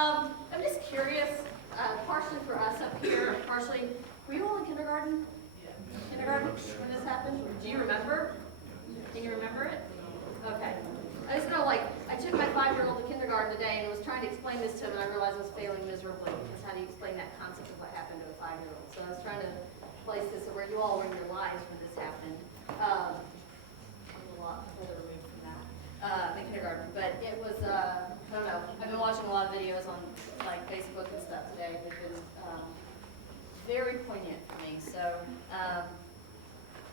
I'm just curious, partially for us up here, and partially, were you all in kindergarten? Kindergarten when this happened? Do you remember? Can you remember it? Okay. I just know, like, I took my 5-year-old to kindergarten today and was trying to explain this to him, and I realized I was failing miserably, because how do you explain that concept of what happened to a 5-year-old? So I was trying to place this where you all were in your lives when this happened. I'm a lot further removed from that, in kindergarten. But it was, I don't know, I've been watching a lot of videos on, like, Facebook and stuff today. They've been very poignant for me. So,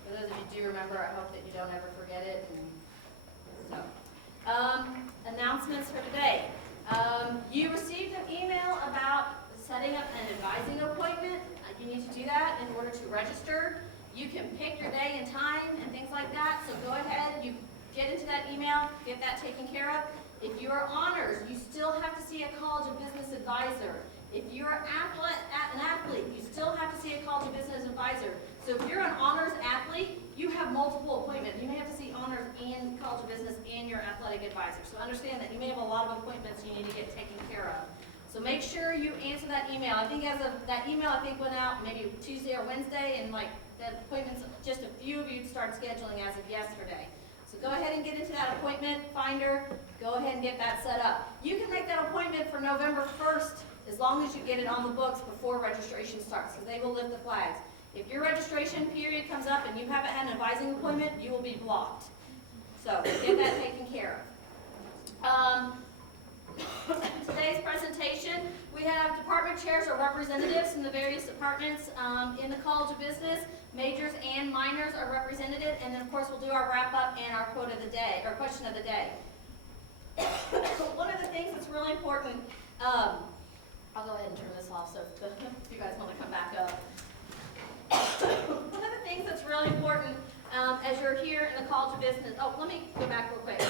for those of you who do remember, I hope that you don't ever forget it. And so, announcements for today. You received an email about setting up an advising appointment. You need to do that in order to register. You can pick your day and time and things like that. So go ahead, you get into that email, get that taken care of. If you are honors, you still have to see a College of Business advisor. If you're an athlete, you still have to see a College of Business advisor. So if you're an honors athlete, you have multiple appointments. You may have to see honors and College of Business and your athletic advisor. So understand that you may have a lot of appointments you need to get taken care of. So make sure you answer that email. I think as of that email, I think went out maybe Tuesday or Wednesday, and like the appointments, just a few of you start scheduling as of yesterday. So go ahead and get into that appointment finder. Go ahead and get that set up. You can make that appointment for November 1st as long as you get it on the books before registration starts, because they will lift the flags. If your registration period comes up and you haven't had an advising appointment, you will be blocked. So get that taken care of. Today's presentation, we have department chairs or representatives from the various departments in the College of Business. Majors and minors are represented, and then of course we'll do our wrap up and our quote of the day, or question of the day. One of the things that's really important, I'll go ahead and turn this off so if you guys want to come back up. One of the things that's really important as you're here in the College of Business, let me go back real quick.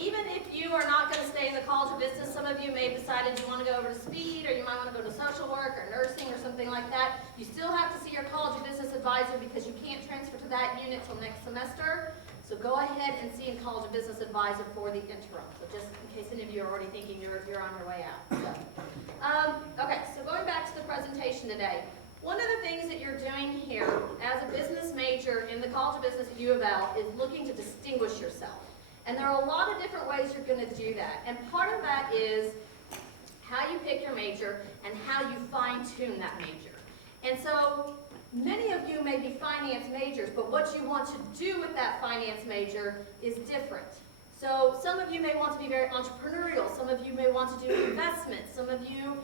Even if you are not going to stay in the College of Business, some of you may have decided you want to go over to speed, or you might want to go to social work or nursing or something like that. You still have to see your College of Business advisor because you can't transfer to that unit till next semester. So go ahead and see a College of Business advisor for the interim. So just in case any of you are already thinking you're on your way out. So, okay, so going back to the presentation today. One of the things that you're doing here as a business major in the College of Business at U of L is looking to distinguish yourself. And there are a lot of different ways you're going to do that. And part of that is how you pick your major and how you fine-tune that major. And so many of you may be finance majors, but what you want to do with that finance major is different. So some of you may want to be very entrepreneurial. Some of you may want to do investments. Some of you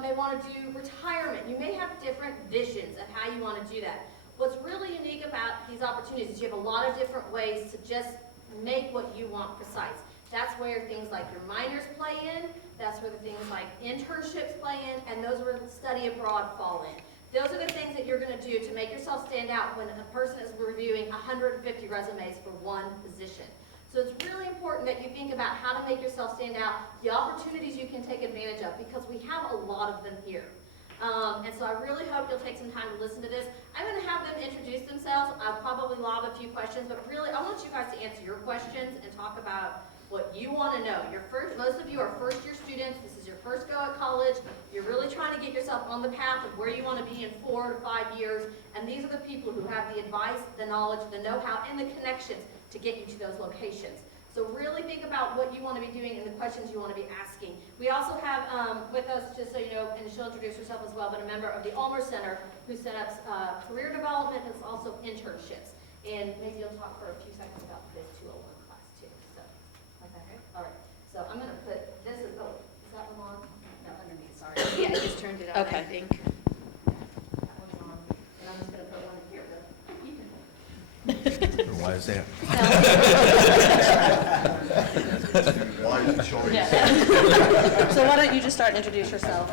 may want to do retirement. You may have different visions of how you want to do that. What's really unique about these opportunities is you have a lot of different ways to just make what you want precise. That's where things like your minors play in. That's where the things like internships play in, and those where study abroad fall in. Those are the things that you're going to do to make yourself stand out when a person is reviewing 150 resumes for one position. So it's really important that you think about how to make yourself stand out, the opportunities you can take advantage of, because we have a lot of them here. And so I really hope you'll take some time to listen to this. I'm going to have them introduce themselves. I'll probably lob a few questions, but really I want you guys to answer your questions and talk about what you want to know. Most of you are first-year students. This is your first go at college. You're really trying to get yourself on the path of where you want to be in 4 to 5 years. And these are the people who have the advice, the knowledge, the know-how, and the connections to get you to those locations. So really think about what you want to be doing and the questions you want to be asking. We also have with us, just so you know, and she'll introduce herself as well, but a member of the Ulmer Center who set up career development and also internships. And maybe you'll talk for a few seconds about this 201 class too. So, okay. All right. So I'm going to put this as, is that one on? No, underneath, sorry. Yeah, I just turned it on, okay. I think. That one's on. And I'm just going to put one in here. Why is that? So why don't you just start and introduce yourself?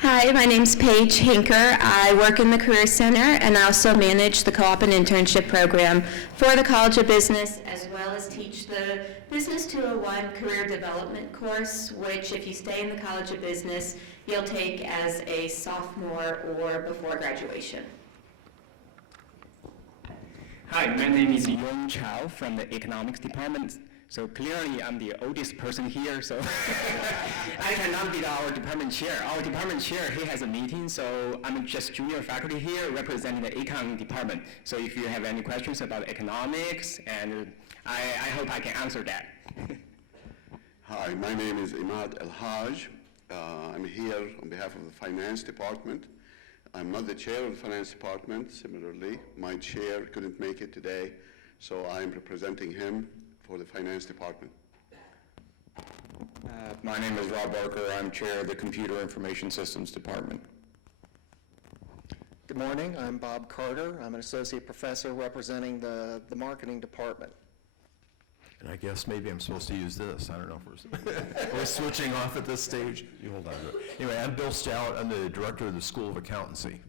Hi, my name's Paige Hinker. I work in the Career Center and I also manage the co-op and internship program for the College of Business, as well as teach the Business 201 Career Development course, which if you stay in the College of Business, you'll take as a sophomore or before graduation. Hi, my name is Yong Chao from the Economics Department. So clearly, I'm the oldest person here, so I cannot be our department chair. Our department chair, he has a meeting, so I'm just junior faculty here representing the econ department. So if you have any questions about economics, and I hope I can answer that. Hi, my name is Imad El-Haj. I'm here on behalf of the finance department. I'm not the chair of the finance department. Similarly, my chair couldn't make it today, so I'm representing him for the finance department. My name is Rob Barker. I'm chair of the Computer Information Systems Department. Good morning. I'm Bob Carter. I'm an associate professor representing the marketing department. And I guess maybe I'm supposed to use this. I don't know if we're switching off at this stage. You hold on to it. Anyway, I'm Bill Stout. I'm the director of the School of Accountancy.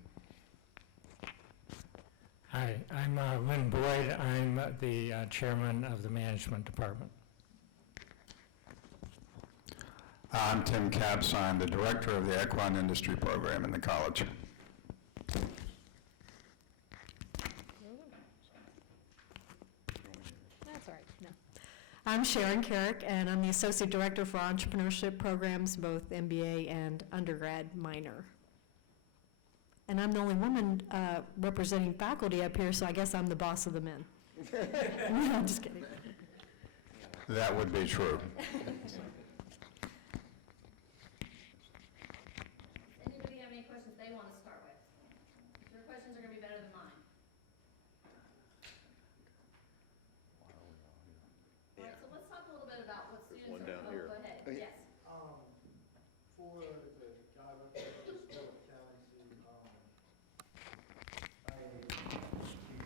Hi, I'm Lynn Boyd. I'm the chairman of the management department. I'm Tim Capps. I'm the director of the Equine Industry Program in the college. That's all right. No. I'm Sharon Carrick, and I'm the associate director for entrepreneurship programs, both MBA and undergrad minor. And I'm the only woman representing faculty up here, so I guess I'm the boss of the men. No, I'm just kidding. That would be true. Anybody have any questions they want to start with? Your questions are going to be better than mine. All right, so let's talk a little bit about what students one are. down here. Go ahead. Oh, yeah. Yes. For the guy representing the School of Accountancy,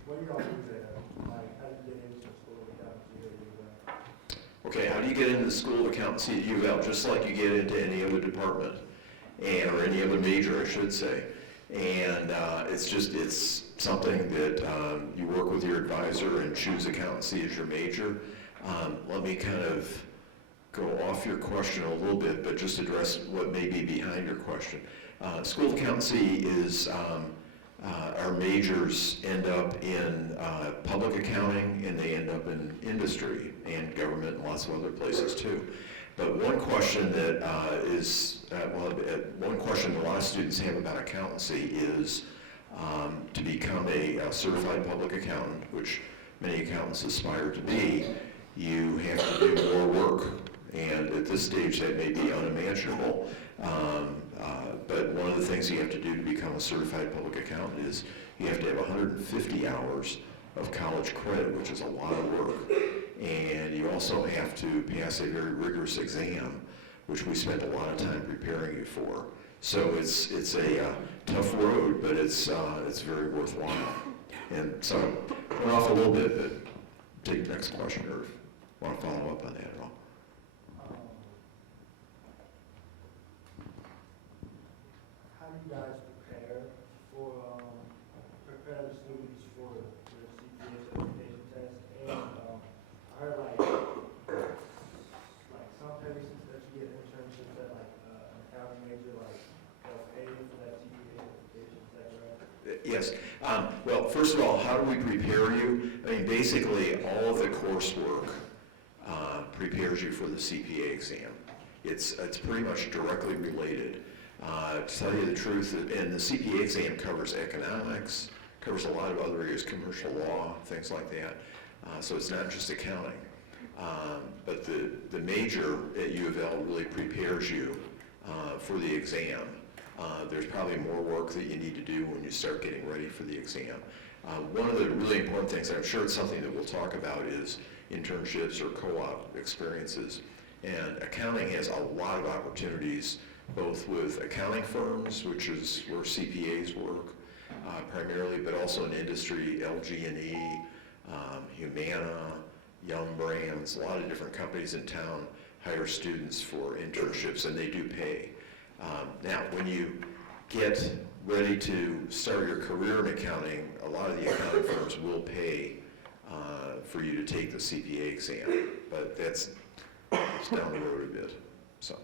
what do y'all do there? Like, how do you get into the School of Accountancy at UL? Okay, how do you get into the School of Accountancy at UL? Just like you get into any other department, or any other major, I should say. And it's something that you work with your advisor and choose accountancy as your major. Let me kind of go off your question a little bit, but just address what may be behind your question. School of Accountancy is, our majors end up in public accounting, and they end up in industry and government and lots of other places too. But one question that one question a lot of students have about accountancy is to become a certified public accountant, which many accountants aspire to be, you have to do more work. And at this stage, that may be unimaginable. But one of the things you have to do to become a certified public accountant is you have to have 150 hours of college credit, which is a lot of work. And you also have to pass a very rigorous exam, which we spent a lot of time preparing you for. So it's a tough road, but it's very worthwhile. And so I went off a little bit, but take the next question, or want to follow up on that at all. How do you guys prepare the students for the CPA certification test? And I heard like some places that you get internships at an accounting major, they'll pay for that CPA certification, is that correct? Yes. Well, first of all, how do we prepare you? I mean, basically, all of the coursework prepares you for the CPA exam. It's pretty much directly related. To tell you the truth, and the CPA exam covers economics, covers a lot of other areas, commercial law, things like that. So it's not just accounting. But the major at U of L really prepares you for the exam. There's probably more work that you need to do when you start getting ready for the exam. One of the really important things, and I'm sure it's something that we'll talk about, is internships or co-op experiences. And accounting has a lot of opportunities, both with accounting firms, which is where CPAs work primarily, but also in industry, LG&E, Humana, Young Brands, a lot of different companies in town hire students for internships, and they do pay. Now, when you get ready to start your career in accounting, a lot of the accounting firms will pay for you to take the CPA exam, but that's down the road a bit. So.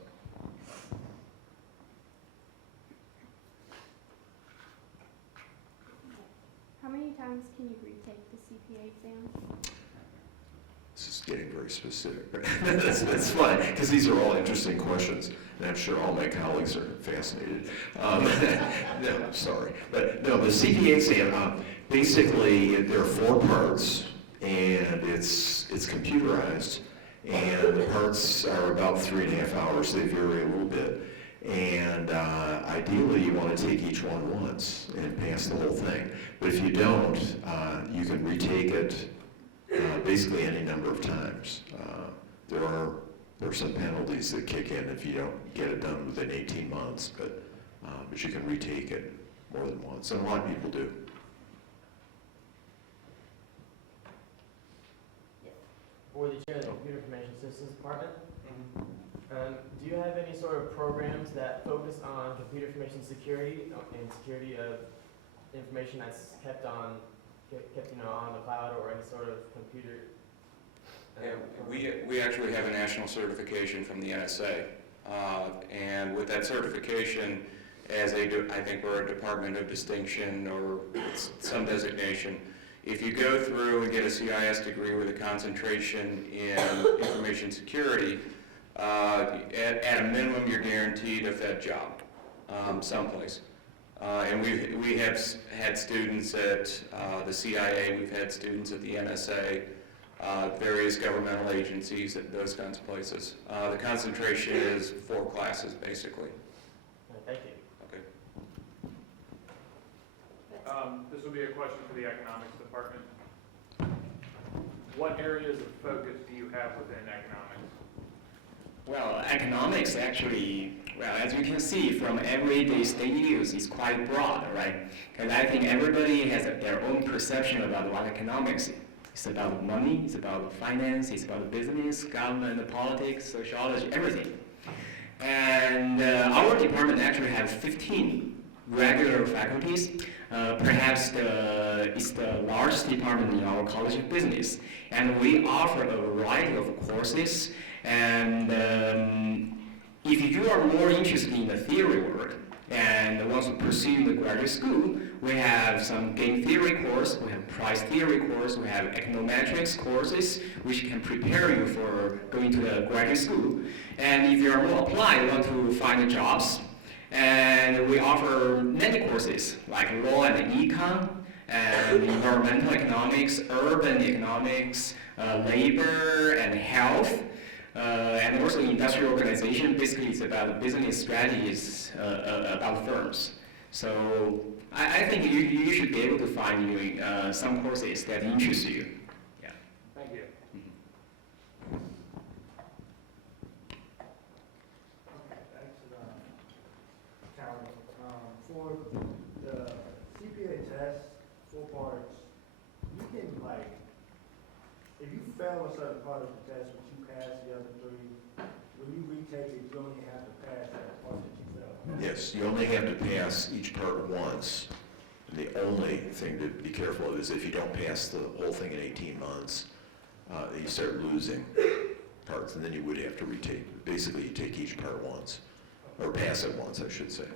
How many times can you retake the CPA exam? This is getting very specific, but that's fine, because these are all interesting questions, and I'm sure all my colleagues are fascinated. No, sorry. But no, the CPA exam, basically, there are 4 parts, and it's computerized, and the parts are about 3.5 hours. They vary a little bit. And ideally, you want to take each one once and pass the whole thing. But if you don't, you can retake it basically any number of times. There are some penalties that kick in if you don't get it done within 18 months, but you can retake it more than once, and a lot of people do. For the chair of the Computer Information Systems Department, do you have any sort of programs that focus on computer information security and security of information that's kept on the cloud or any sort of computer? We actually have a national certification from the NSA, and with that certification, I think we're a Department of Distinction or some designation. If you go through and get a CIS degree with a concentration in information security, at a minimum, you're guaranteed a Fed job someplace. And we have had students at the CIA, we've had students at the NSA, various governmental agencies, those kinds of places. The concentration is 4 classes, basically. Thank you. Okay. This will be a question for the economics department. What areas of focus do you have within economics? Well, economics actually, as you can see from everyday state news, is quite broad, right? Because I think everybody has their own perception about what economics is. It's about money, it's about finance, it's about business, government, politics, sociology, everything. And our department actually has 15 regular faculties. Perhaps it's the largest department in our College of Business. And we offer a variety of courses. And if you are more interested in the theory work and want to pursue the graduate school, we have some game theory course, we have price theory course, we have econometrics courses, which can prepare you for going to the graduate school. And if you are more applied, you want to find jobs, and we offer many courses like law and econ, and environmental economics, urban economics, labor and health. And also industrial organization, basically it's about business strategies about firms. So I think you should be able to find some courses that interest you. Yeah. Thank you. Thanks, Calvin. For the CPA test, 4 parts, you can if you fail a certain part of the test, but you pass the other 3, when you retake it, you only have to pass that part that you failed. Yes, you only have to pass each part once. And the only thing to be careful of is if you don't pass the whole thing in 18 months, you start losing parts, and then you would have to retake. Basically, you take each part once, or pass it once, I should say.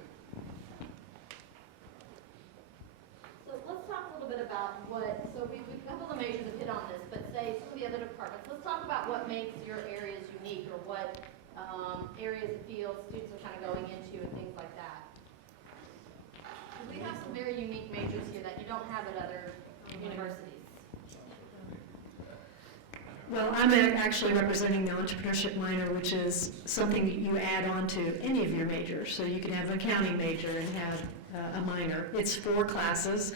So let's talk a little bit about we've a couple of majors have hit on this, but say some of the other departments, let's talk about what makes your areas unique or what areas of fields students are kind of going into and things like that. Because we have some very unique majors here that you don't have at other universities. Well, I'm actually representing the entrepreneurship minor, which is something that you add on to any of your majors. So you can have an accounting major and have a minor. It's 4 classes.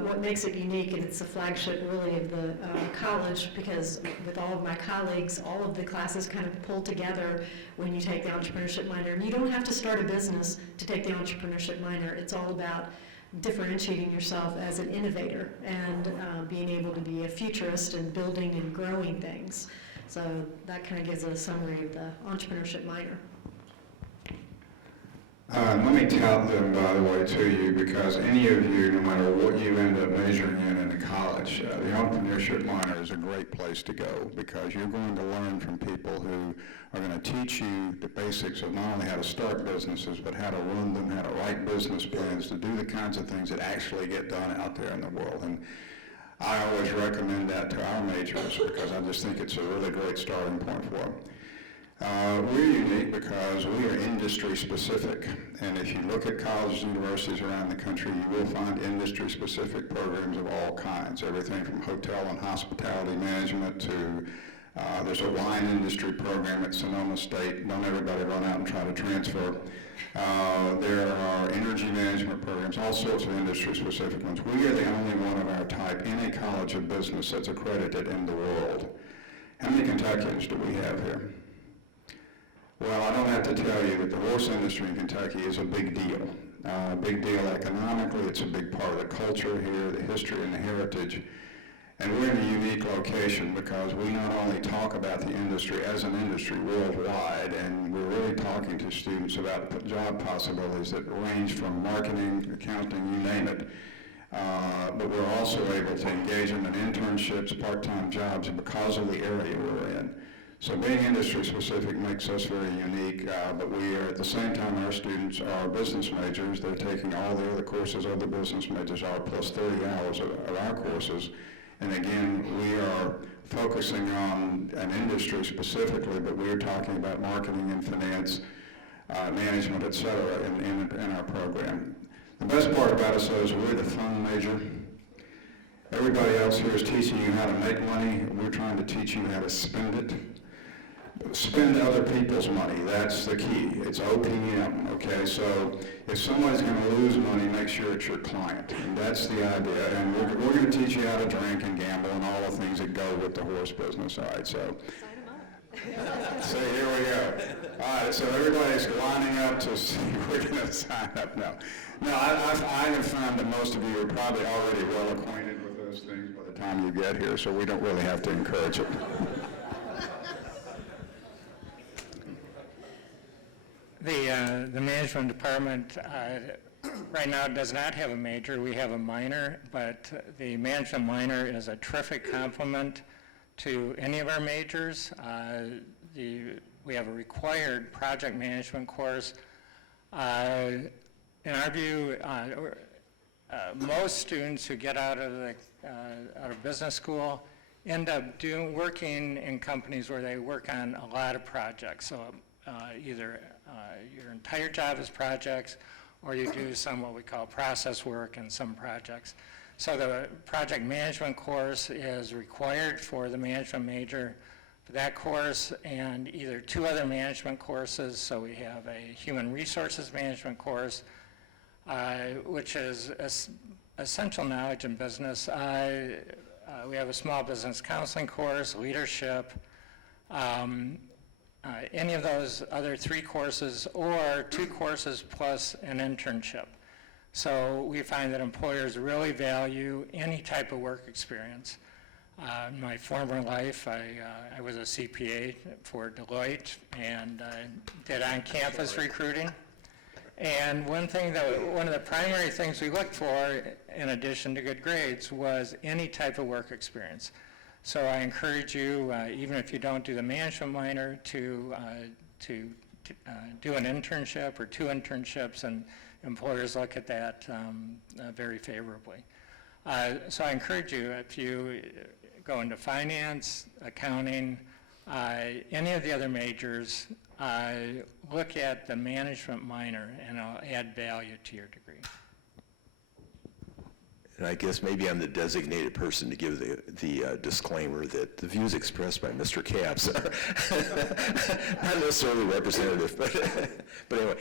What makes it unique, and it's the flagship really of the college, because with all of my colleagues, all of the classes kind of pull together when you take the entrepreneurship minor. And you don't have to start a business to take the entrepreneurship minor. It's all about differentiating yourself as an innovator and being able to be a futurist and building and growing things. So that kind of gives a summary of the entrepreneurship minor. Let me tout them, by the way, to you, because any of you, no matter what you end up majoring in the college, the entrepreneurship minor is a great place to go, because you're going to learn from people who are going to teach you the basics of not only how to start businesses, but how to run them, how to write business plans, to do the kinds of things that actually get done out there in the world. And I always recommend that to our majors because I just think it's a really great starting point for them. We're unique because we are industry specific, and if you look at colleges and universities around the country, you will find industry specific programs of all kinds, everything from hotel and hospitality management to there's a wine industry program at Sonoma State. Don't everybody run out and try to transfer. There are energy management programs, all sorts of industry-specific ones. We are the only one of our type in a college of business that's accredited in the world. How many Kentuckians do we have here? Well, I don't have to tell you that the horse industry in Kentucky is a big deal. Big deal economically. It's a big part of the culture here, the history and the heritage. And we're in a unique location because we not only talk about the industry as an industry worldwide, and we're really talking to students about job possibilities that range from marketing, accounting, you name it. But we're also able to engage them in internships, part-time jobs because of the area we're in. So being industry specific makes us very unique, but we are at the same time our students are business majors. They're taking all the other courses other business majors are, plus 30 hours of our courses. And again, we are focusing on an industry specifically, but we're talking about marketing and finance, management, et cetera, in our program. The best part about us though is we're the fun major. Everybody else here is teaching you how to make money. We're trying to teach you how to spend it. Spend other people's money, that's the key. It's OPM, okay? So if somebody's going to lose money, make sure it's your client. And that's the idea. And we're going to teach you how to drink and gamble and all the things that go with the horse business. All right, so. So here we go. All right, so everybody's lining up to see we're going to sign up now. No, I have found that most of you are probably already well acquainted with those things by the time you get here, so we don't really have to encourage it. The management department right now does not have a major. We have a minor, but the management minor is a terrific complement to any of our majors. We have a required project management course. In our view, most students who get out of business school end up working in companies where they work on a lot of projects. So either your entire job is projects, or you do some what we call process work and some projects. So the project management course is required for the management major for that course, and either two other management courses. So we have a human resources management course, which is essential knowledge in business. We have a small business counseling course, leadership, any of those other three courses, or two courses plus an internship. So we find that employers really value any type of work experience. In my former life, I was a CPA for Deloitte and did on-campus recruiting. And one of the primary things we looked for, in addition to good grades, was any type of work experience. So I encourage you, even if you don't do the management minor, to do an internship or two internships, and employers look at that very favorably. So I encourage you, if you go into finance, accounting, any of the other majors, look at the management minor, and it'll add value to your degree. And I guess maybe I'm the designated person to give the disclaimer that the views expressed by Mr. Capps are not necessarily representative, but anyway,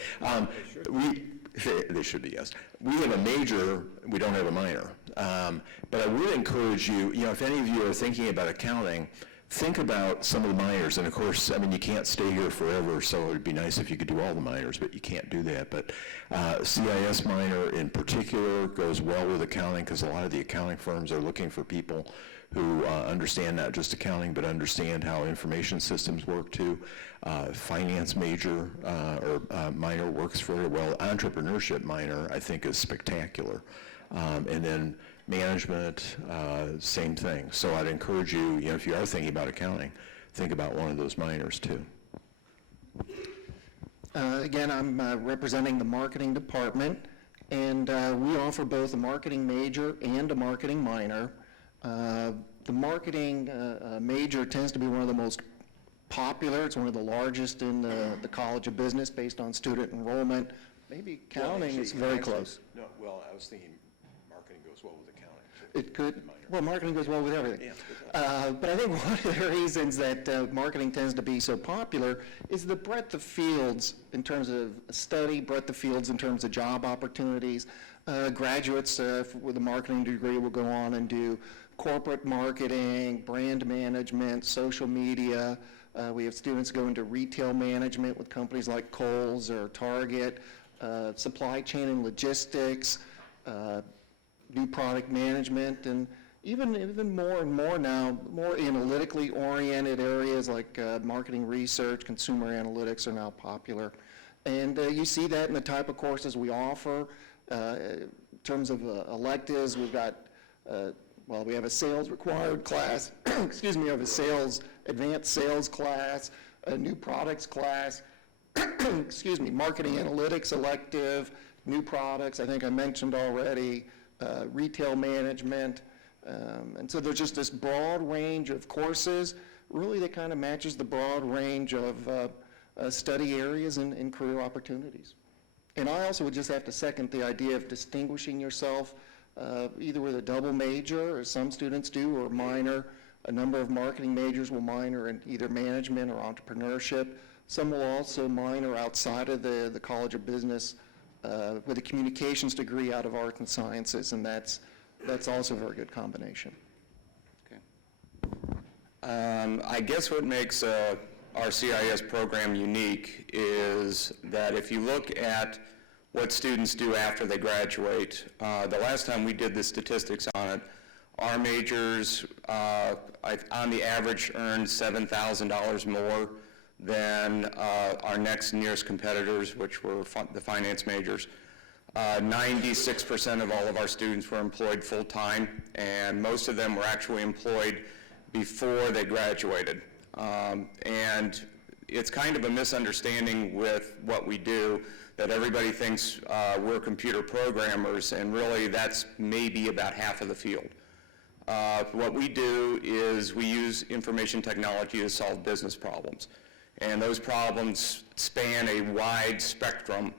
they should be, yes. We have a major, we don't have a minor. But I would encourage you, if any of you are thinking about accounting, think about some of the minors. And of course, I mean, you can't stay here forever, so it would be nice if you could do all the minors, but you can't do that. But CIS minor in particular goes well with accounting, because a lot of the accounting firms are looking for people who understand not just accounting, but understand how information systems work too. Finance major or minor works very well. Entrepreneurship minor, I think, is spectacular. And then management, same thing. So I'd encourage you, if you are thinking about accounting, think about one of those minors too. Again, I'm representing the marketing department, and we offer both a marketing major and a marketing minor. The marketing major tends to be one of the most popular. It's one of the largest in the College of Business based on student enrollment. Maybe counting is very close. No, well, I was thinking marketing goes well with accounting. It could, well, marketing goes well with everything. But I think one of the reasons that marketing tends to be so popular is the breadth of fields in terms of study, breadth of fields in terms of job opportunities. Graduates with a marketing degree will go on and do corporate marketing, brand management, social media. We have students go into retail management with companies like Kohl's or Target, supply chain and logistics, new product management, and even more and more now, more analytically oriented areas like marketing research, consumer analytics are now popular. And you see that in the type of courses we offer. In terms of electives, we've got, well, we have a sales required class, excuse me, we have a advanced sales class, a new products class, excuse me, marketing analytics elective, new products, I think I mentioned already, retail management, and so there's just this broad range of courses, really that kind of matches the broad range of study areas and career opportunities. And I also would just have to second the idea of distinguishing yourself either with a double major, as some students do, or minor. A number of marketing majors will minor in either management or entrepreneurship. Some will also minor outside of the College of Business with a communications degree out of Arts and Sciences, and that's also a very good combination. I guess what makes our CIS program unique is that if you look at what students do after they graduate, the last time we did the statistics on it, our majors on the average earned $7,000 more than our next nearest competitors, which were the finance majors. 96% of all of our students were employed full-time, and most of them were actually employed before they graduated. And it's kind of a misunderstanding with what we do that everybody thinks we're computer programmers, and really that's maybe about half of the field. What we do is we use information technology to solve business problems. And those problems span a wide spectrum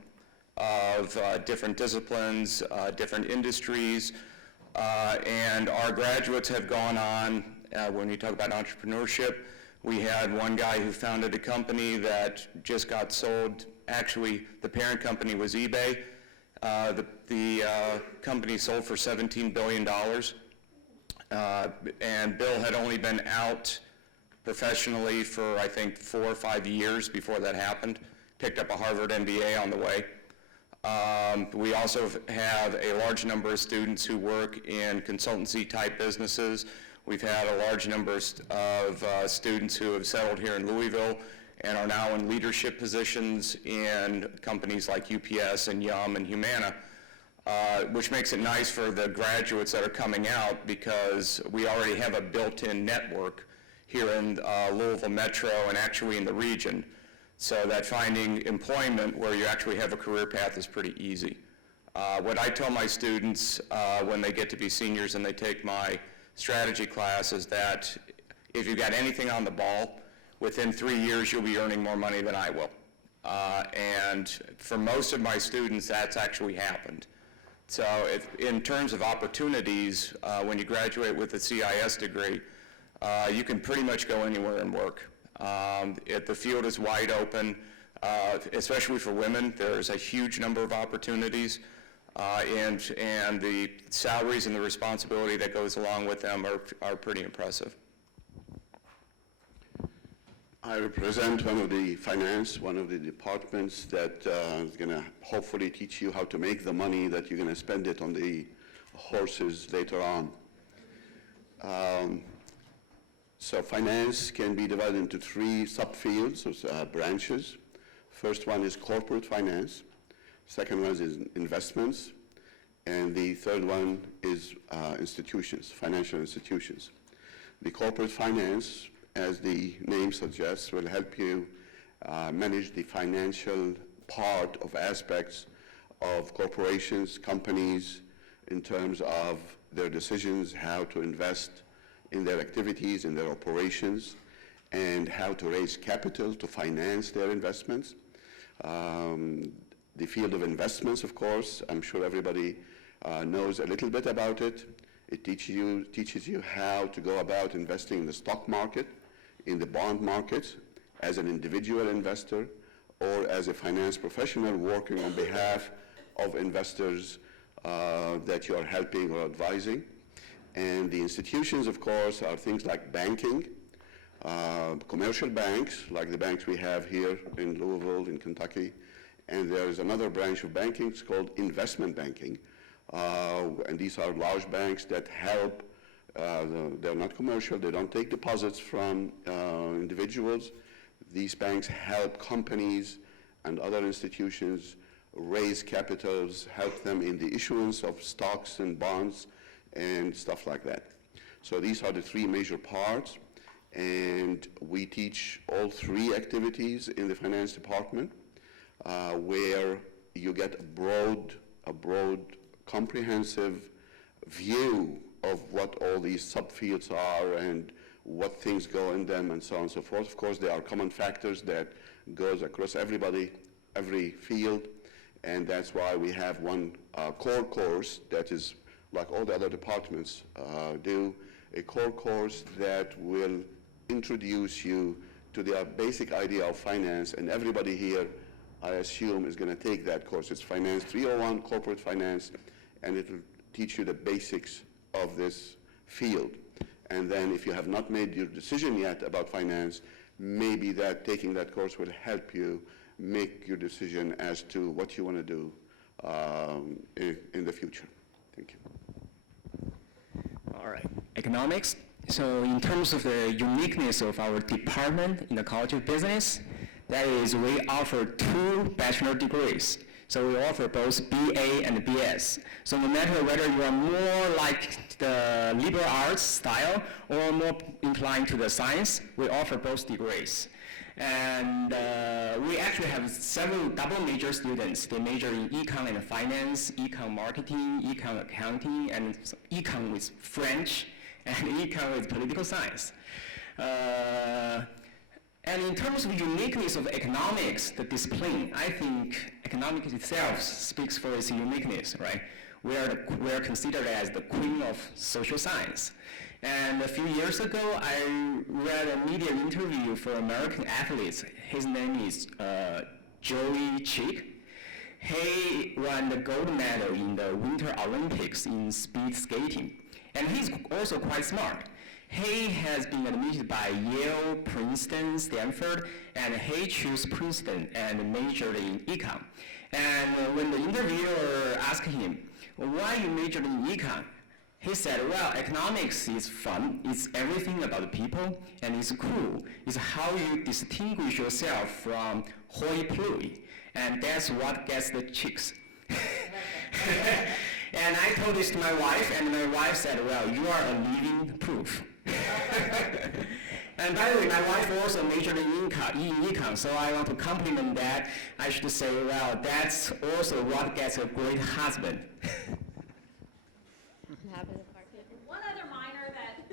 of different disciplines, different industries, and our graduates have gone on, when you talk about entrepreneurship, we had one guy who founded a company that just got sold. Actually, the parent company was eBay. The company sold for $17 billion, and Bill had only been out professionally for, I think, 4 or 5 years before that happened. Picked up a Harvard MBA on the way. We also have a large number of students who work in consultancy-type businesses. We've had a large number of students who have settled here in Louisville and are now in leadership positions in companies like UPS and Yum and Humana, which makes it nice for the graduates that are coming out because we already have a built-in network here in Louisville Metro and actually in the region, so that finding employment where you actually have a career path is pretty easy. What I tell my students when they get to be seniors and they take my strategy class is that if you've got anything on the ball, within 3 years you'll be earning more money than I will. And for most of my students, that's actually happened. So in terms of opportunities, when you graduate with a CIS degree, you can pretty much go anywhere and work. The field is wide open, especially for women. There's a huge number of opportunities, and the salaries and the responsibility that goes along with them are pretty impressive. I represent one of the departments that is going to hopefully teach you how to make the money that you're going to spend it on the horses later on. So finance can be divided into 3 subfields, or branches. First one is corporate finance. Second one is investments. And the third one is institutions, financial institutions. The corporate finance, as the name suggests, will help you manage the financial part of aspects of corporations, companies, in terms of their decisions, how to invest in their activities, in their operations, and how to raise capital to finance their investments. The field of investments, of course, I'm sure everybody knows a little bit about it. It teaches you how to go about investing in the stock market, in the bond market, as an individual investor, or as a finance professional working on behalf of investors that you are helping or advising. And the institutions, of course, are things like banking, commercial banks, like the banks we have here in Louisville, in Kentucky. And there's another branch of banking, it's called investment banking. And these are large banks that help, they're not commercial, they don't take deposits from individuals. These banks help companies and other institutions raise capitals, help them in the issuance of stocks and bonds and stuff like that. So these are the three major parts, and we teach all three activities in the finance department, where you get a broad, comprehensive view of what all these subfields are and what things go in them and so on and so forth. Of course, there are common factors that goes across everybody, every field, and that's why we have one core course that is like all the other departments do, a core course that will introduce you to the basic idea of finance, and everybody here, I assume, is going to take that course. It's Finance 301, Corporate Finance, and it will teach you the basics of this field. And then if you have not made your decision yet about finance, maybe that taking that course will help you make your decision as to what you want to do in the future. Thank you. All right, economics. So in terms of the uniqueness of our department in the College of Business, that is we offer 2 bachelor degrees. So we offer both BA and BS. So no matter whether you are more like the liberal arts style or more inclined to the science, we offer both degrees. And we actually have several double major students. They major in econ and finance, econ marketing, econ accounting, and econ with French, and econ with political science. And in terms of uniqueness of economics, the discipline, I think economics itself speaks for its uniqueness, right? We are considered as the queen of social science. And a few years ago, I read a media interview for American athletes. His name is Joey Chick. He won the gold medal in the Winter Olympics in speed skating. And he's also quite smart. He has been admitted by Yale, Princeton, Stanford, and he chose Princeton and majored in econ. And when the interviewer asked him, why you majored in econ? He said, well, economics is fun, it's everything about people, and it's cool. It's how you distinguish yourself from hoi polloi, and that's what gets the chicks. And I told this to my wife, and my wife said, well, you are a living proof. And by the way, my wife also majored in econ, so I want to compliment that. I should say, well, that's also what gets a great husband. One other minor that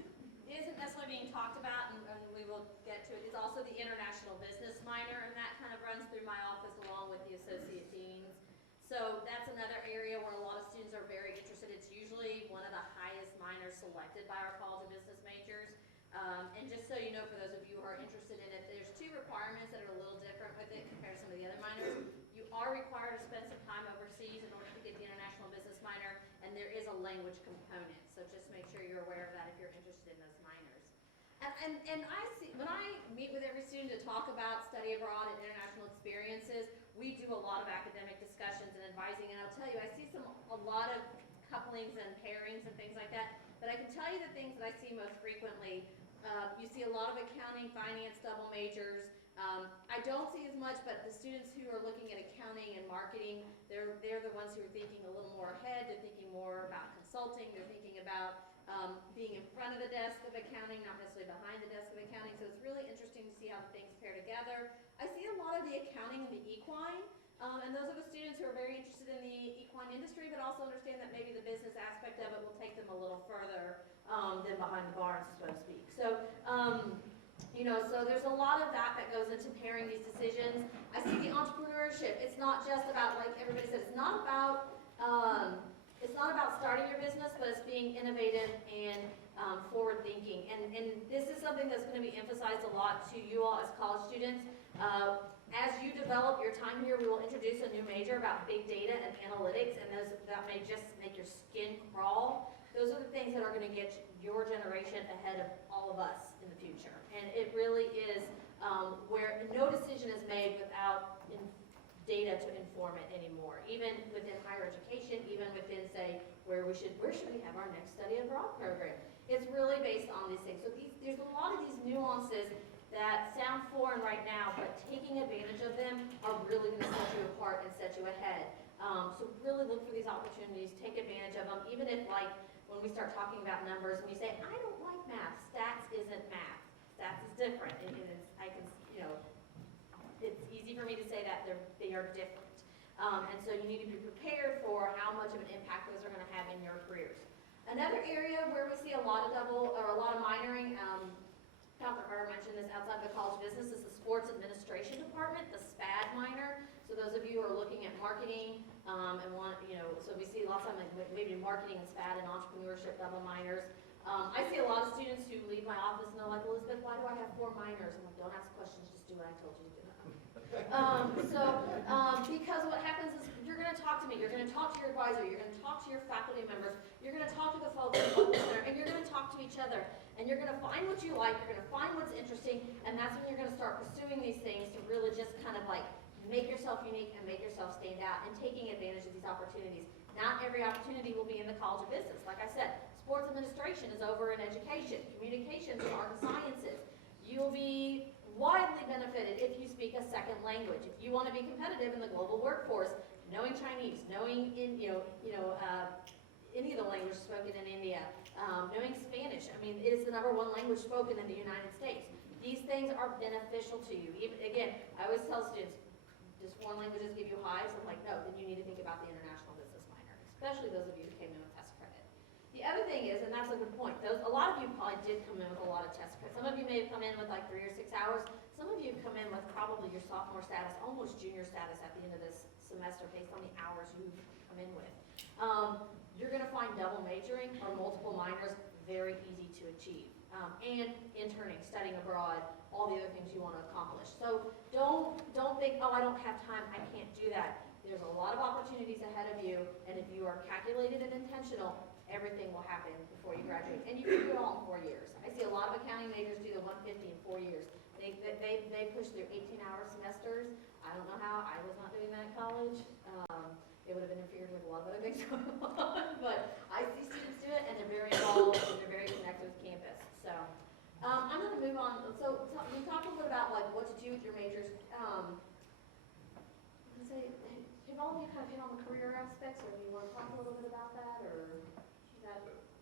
isn't necessarily being talked about, and we will get to it, is also the international business minor, and that kind of runs through my office along with the associate deans. So that's another area where a lot of students are very interested. It's usually one of the highest minors selected by our College of Business majors. And just so you know, for those of you who are interested in it, there's 2 requirements that are a little different with it compared to some of the other minors. You are required to spend some time overseas in order to get the international business minor, and there is a language component. So just make sure you're aware of that if you're interested in those minors. And I see, when I meet with every student to talk about study abroad and international experiences, we do a lot of academic discussions and advising, and I'll tell you, I see a lot of couplings and pairings and things like that, but I can tell you the things that I see most frequently. You see a lot of accounting, finance double majors. I don't see as much, but the students who are looking at accounting and marketing, they're the ones who are thinking a little more ahead. They're thinking more about consulting. They're thinking about being in front of the desk of accounting, not necessarily behind the desk of accounting. So it's really interesting to see how the things pair together. I see a lot of the accounting and the equine. And those are the students who are very interested in the equine industry, but also understand that maybe the business aspect of it will take them a little further than behind the barns, so to speak. So, so there's a lot of that goes into pairing these decisions. I see the entrepreneurship. It's not just about, like everybody says, it's not about starting your business, but it's being innovative and forward thinking. And this is something that's going to be emphasized a lot to you all as college students. As you develop your time here, we will introduce a new major about big data and analytics, and that may just make your skin crawl. Those are the things that are going to get your generation ahead of all of us in the future. And it really is where no decision is made without data to inform it anymore. Even within higher education, even within, say, where should we have our next study abroad program? It's really based on these things. So there's a lot of these nuances that sound foreign right now, but taking advantage of them are really going to set you apart and set you ahead. So really look for these opportunities, take advantage of them, even if, like, when we start talking about numbers and you say, I don't like math, stats isn't math. Stats is different. It's easy for me to say that they are different. And so you need to be prepared for how much of an impact those are going to have in your careers. Another area where we see a lot of minoring, Dr. Carter mentioned this outside of the college business, is the sports administration department, the SPAD minor. So those of you who are looking at marketing and want, so we see lots of them, like maybe marketing and SPAD and entrepreneurship double minors. I see a lot of students who leave my office and they're like, Elizabeth, why do I have 4 minors? I'm like, don't ask questions, just do what I told you to do. Because what happens is you're going to talk to me, you're going to talk to your advisor, you're going to talk to your faculty members, you're going to talk to the folks in the local center, and you're going to talk to each other. And you're going to find what you like, you're going to find what's interesting, and that's when you're going to start pursuing these things to really just kind of like make yourself unique and make yourself stand out and taking advantage of these opportunities. Not every opportunity will be in the College of Business. Like I said, sports administration is over in education, communications and art and sciences. You will be widely benefited if you speak a second language. If you want to be competitive in the global workforce, knowing Chinese, knowing any of the languages spoken in India, knowing Spanish. I mean, it is the #1 language spoken in the United States. These things are beneficial to you. Again, I always tell students, does foreign languages give you hives? I'm like, no, then you need to think about the international business minor, especially those of you who came in with test credit. The other thing is, and that's a good point, a lot of you probably did come in with a lot of test credit. Some of you may have come in with like 3 or 6 hours. Some of you have come in with probably your sophomore status, almost junior status at the end of this semester based on the hours you've come in with. You're going to find double majoring or multiple minors very easy to achieve. And interning, studying abroad, all the other things you want to accomplish. So don't think, oh, I don't have time, I can't do that. There's a lot of opportunities ahead of you, and if you are calculated and intentional, everything will happen before you graduate. And you can do it all in 4 years. I see a lot of accounting majors do the 150 in 4 years. They push their 18-hour semesters. I don't know how, I was not doing that in college. It would have interfered with a lot of other things going on, but I see students do it, and they're very involved, and they're very connected with campus. So I'm going to move on. So we talked a little bit about like what to do with your majors. Have all of you kind of hit on the career aspects, or do you want to talk a little bit about that, or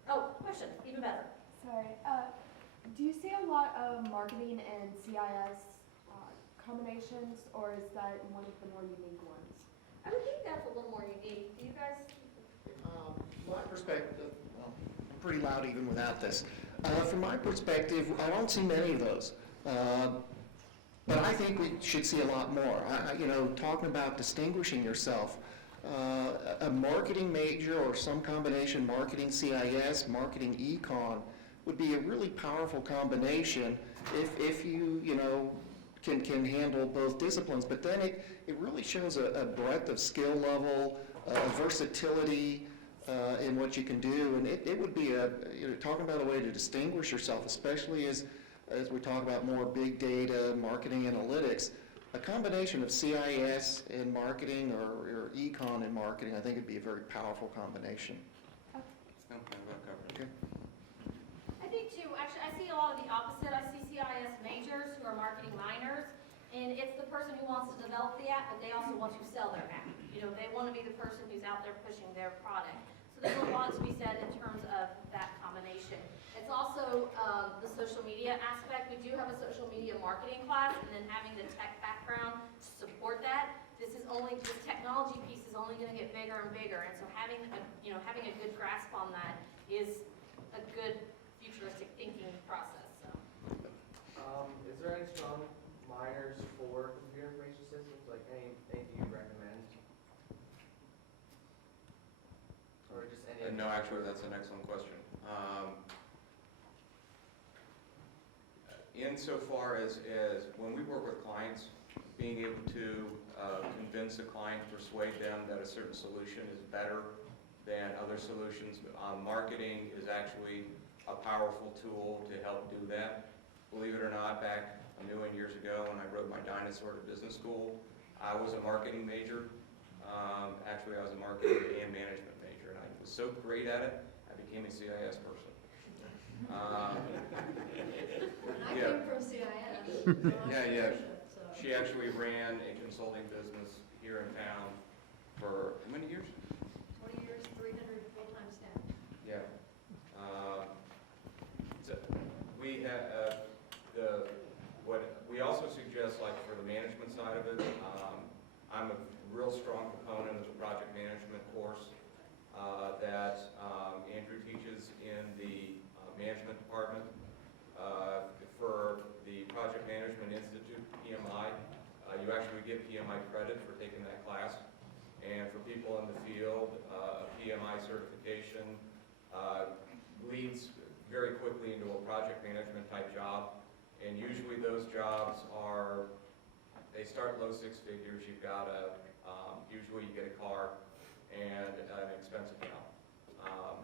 Oh, question, even better. Sorry. Do you see a lot of marketing and CIS combinations, or is that one of the more unique ones? I would think that's a little more unique. Do you guys? My perspective, well, I'm pretty loud even without this. From my perspective, I don't see many of those. But I think we should see a lot more. Talking about distinguishing yourself, a marketing major or some combination, marketing CIS, marketing econ, would be a really powerful combination if you can handle both disciplines. But then it really shows a breadth of skill level, versatility in what you can do, and it would be talking about a way to distinguish yourself, especially as we talk about more big data, marketing analytics. A combination of CIS and marketing or econ and marketing, I think would be a very powerful combination. Okay. I think too, actually, I see a lot of the opposite. I see CIS majors who are marketing minors, and it's the person who wants to develop the app, but they also want to sell their app. They want to be the person who's out there pushing their product. So there's a lot to be said in terms of that combination. It's also the social media aspect. We do have a social media marketing class, and then having the tech background to support that. This is this technology piece is only gonna get bigger and bigger, and so having a good grasp on that is a good futuristic thinking process, so. Is there any strong minors for computer information systems, like anything you recommend? Or just any? No, actually, that's an excellent question. Insofar as when we work with clients, being able to convince a client, persuade them that a certain solution is better than other solutions, marketing is actually a powerful tool to help do that. Believe it or not, back a million years ago when I rode my dinosaur to business school, I was a marketing major. Actually, I was a marketing and management major, and I was so great at it, I became a CIS person. I Yeah. came from CIS. Yeah. So. She actually ran a consulting business here in town for how many years? 20 years, 300 full-time staff. Yeah. So we have we also suggest, like for the management side of it, I'm a real strong proponent of the project management course that Andrew teaches in the management department. For the Project Management Institute, PMI, you actually get PMI credit for taking that class. And for people in the field, a PMI certification leads very quickly into a project management type job. And usually those jobs they start low six figures. You've got usually you get a car and an expense account.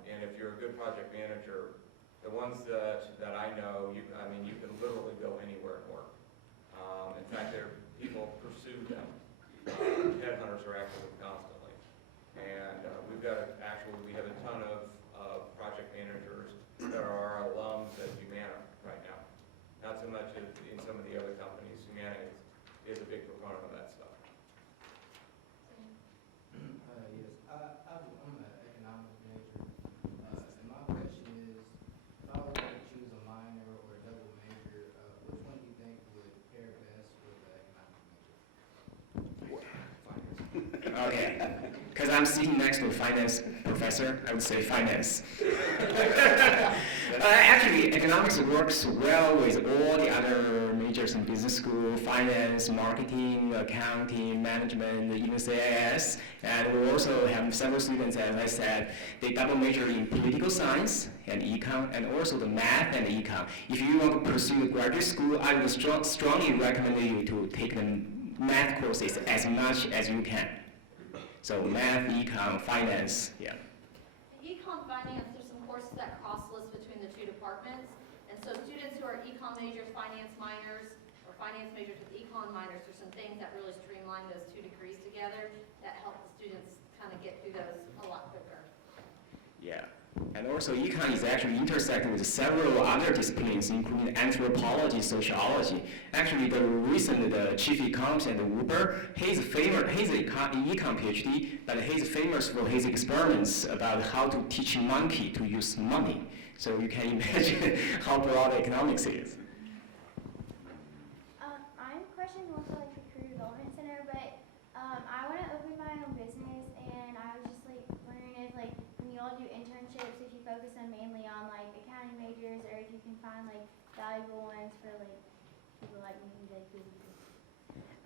And if you're a good project manager, the ones that I know, you can literally go anywhere and work. In fact, people pursue them. Headhunters are active constantly. And we have a ton of project managers that are our alums at Humana right now. Not so much in some of the other companies. Humana is a big proponent of that stuff. Yes, I'm an economics major, and my question is, if I were to choose a minor or a double major, which one do you think would pair best with the economics major? Okay, because I'm sitting next to a finance professor, I would say finance. Actually, economics works well with all the other majors in business school, finance, marketing, accounting, management, even CIS. And we also have several students, as I said, they double major in political science and econ, and also the math and econ. If you want to pursue graduate school, I would strongly recommend you to take the math courses as much as you can. So math, econ, finance, yeah. Econ finance, there's some courses that cross-list between the two departments. And so students who are econ majors, finance minors, or finance majors with econ minors, there's some things that really streamline those two degrees together that help the students kind of get through those a lot quicker. Yeah. And also econ is actually intersecting with several other disciplines, including anthropology, sociology. Actually, the chief economist at Uber, he's an econ PhD, but he's famous for his experiments about how to teach monkey to use money. So you can imagine how broad economics is. I'm questioning more for like the Career Development Center, but I want to open my own business, and I was just like wondering if like when you all do internships, if you focus on mainly on like accounting majors, or if you can find like valuable ones for like people like me who like business.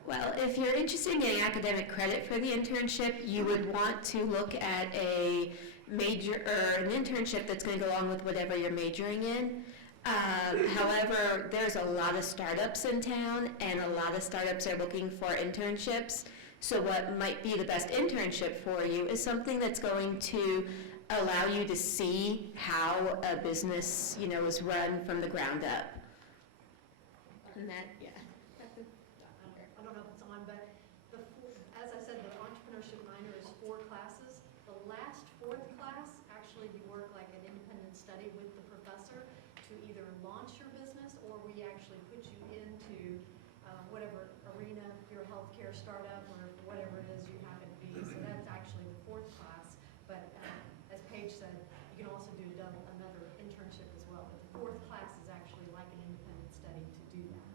Well, if you're interested in getting academic credit for the internship, you would want to look at a major or an internship that's going to go along with whatever you're majoring in. However, there's a lot of startups in town, and a lot of startups are looking for internships. So what might be the best internship for you is something that's going to allow you to see how a business, is run from the ground up. And that, yeah. I don't know if it's on, but as I said, the entrepreneurship minor is 4 classes. The last 4th class, actually you work like an independent study with the professor to either launch your business, or we actually put you into whatever arena, your healthcare startup, or whatever it is you happen to be. So that's actually the 4th class. But as Paige said, you can also do another internship as well. But the 4th class is actually like an independent study to do that.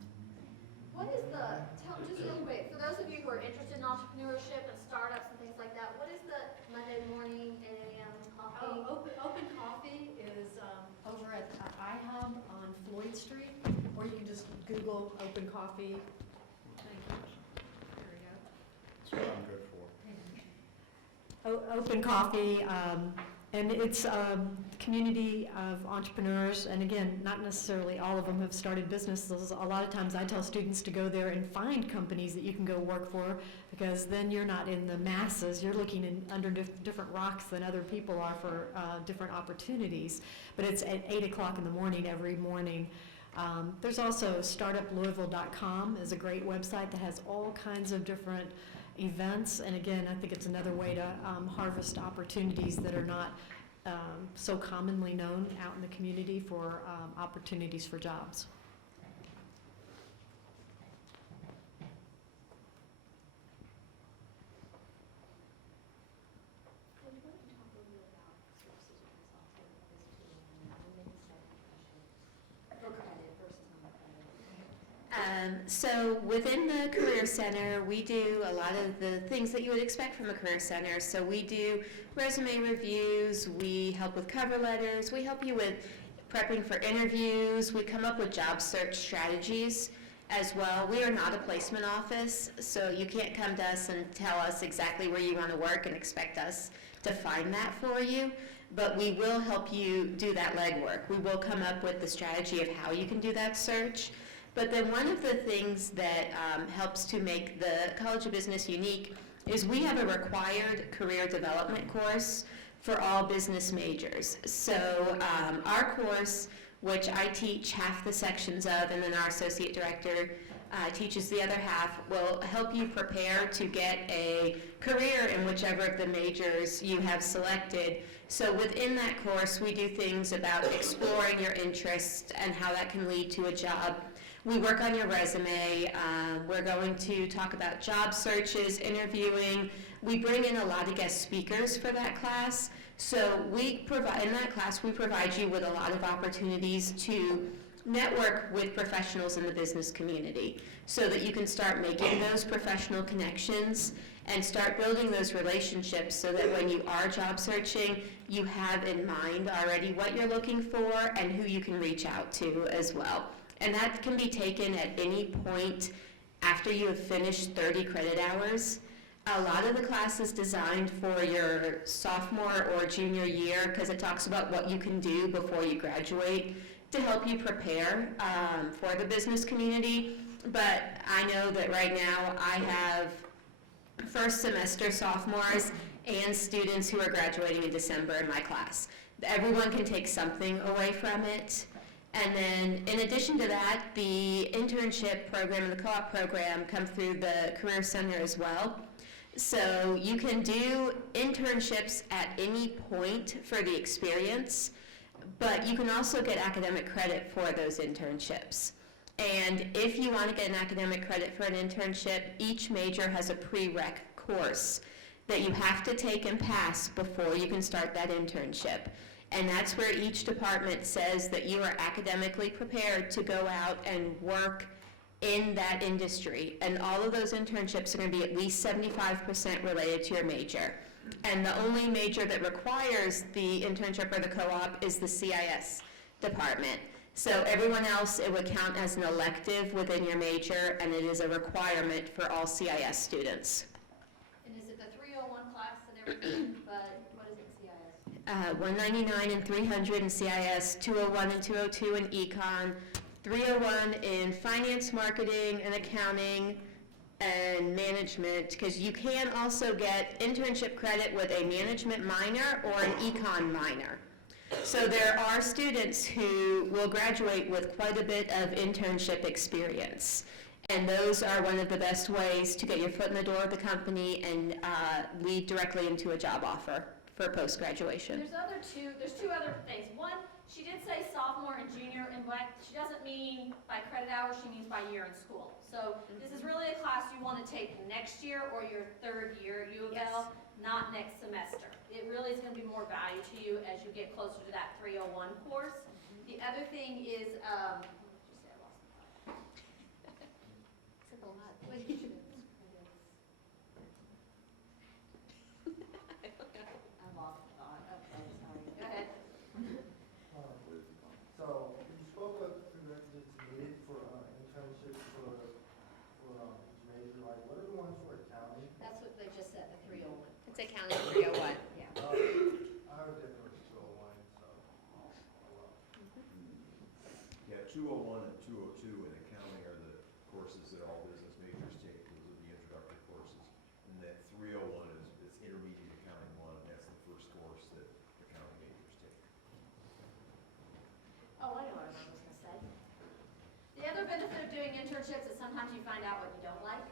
What is just real quick, for those of you who are interested in entrepreneurial entrepreneurship and startups and things like that. What is the Monday morning 8 a.m. coffee? Open Coffee is over at iHub on Floyd Street, or you can just Google Open Coffee. Thank you. There we go. That's what I'm good for. Open Coffee, and it's a community of entrepreneurs, and again, not necessarily all of them have started businesses. A lot of times I tell students to go there and find companies that you can go work for, because then you're not in the masses, you're looking under different rocks than other people are for different opportunities. But it's at 8 o'clock in the morning every morning. There's also startuplouisville.com is a great website that has all kinds of different events, and again, I think it's another way to harvest opportunities that are not so commonly known out in the community for opportunities for jobs. So within the Career Center, we do a lot of the things that you would expect from a Career Center. So we do resume reviews, we help with cover letters, we help you with prepping for interviews, we come up with job search strategies as well. We are not a placement office, so you can't come to us and tell us exactly where you want to work and expect us to find that for you. But we will help you do that legwork. We will come up with the strategy of how you can do that search. But then one of the things that helps to make the College of Business unique is we have a required career development course for all business majors. So our course, which I teach half the sections of, and then our associate director teaches the other half, will help you prepare to get a career in whichever of the majors you have selected. So within that course, we do things about exploring your interests and how that can lead to a job. We work on your resume. We're going to talk about job searches, interviewing. We bring in a lot of guest speakers for that class. So we provide, in that class, we provide you with a lot of opportunities to network with professionals in the business community so that you can start making those professional connections and start building those relationships so that when you are job searching, you have in mind already what you're looking for and who you can reach out to as well. And that can be taken at any point after you have finished 30 credit hours. A lot of the class is designed for your sophomore or junior year because it talks about what you can do before you graduate to help you prepare for the business community. But I know that right now I have first semester sophomores and students who are graduating in December in my class. Everyone can take something away from it. And then in addition to that, the internship program and the co-op program come through the Career Center as well. So you can do internships at any point for the experience, but you can also get academic credit for those internships. And if you want to get an academic credit for an internship, each major has a prereq course that you have to take and pass before you can start that internship. And that's where each department says that you are academically prepared to go out and work in that industry. And all of those internships are going to be at least 75% related to your major. And the only major that requires the internship or the co-op is the CIS department. So everyone else, it would count as an elective within your major, and it is a requirement for all CIS students. And is it the 301 class and everything, but what is it, CIS? 199 and 300 in CIS, 201 and 202 in econ, 301 in finance, marketing, and accounting, and management, because you can also get internship credit with a management minor or an econ minor. So there are students who will graduate with quite a bit of internship experience. And those are one of the best ways to get your foot in the door of the company and lead directly into a job offer for post-graduation. There's two other things. One, she did say sophomore and junior, and but she doesn't mean by credit hours, she means by year in school. So this is really a class you want to take next year or your third year at U of L, not next semester. It really is going to be more value to you as you get closer to that 301 course. The other thing is, 201 and 202 in accounting are the courses that all business majors take. Those are the introductory courses. And that 301 is intermediate accounting 1, and that's the first course that accounting majors take. Oh, I know what I was gonna say. The other benefit of doing internships is sometimes you find out what you don't like.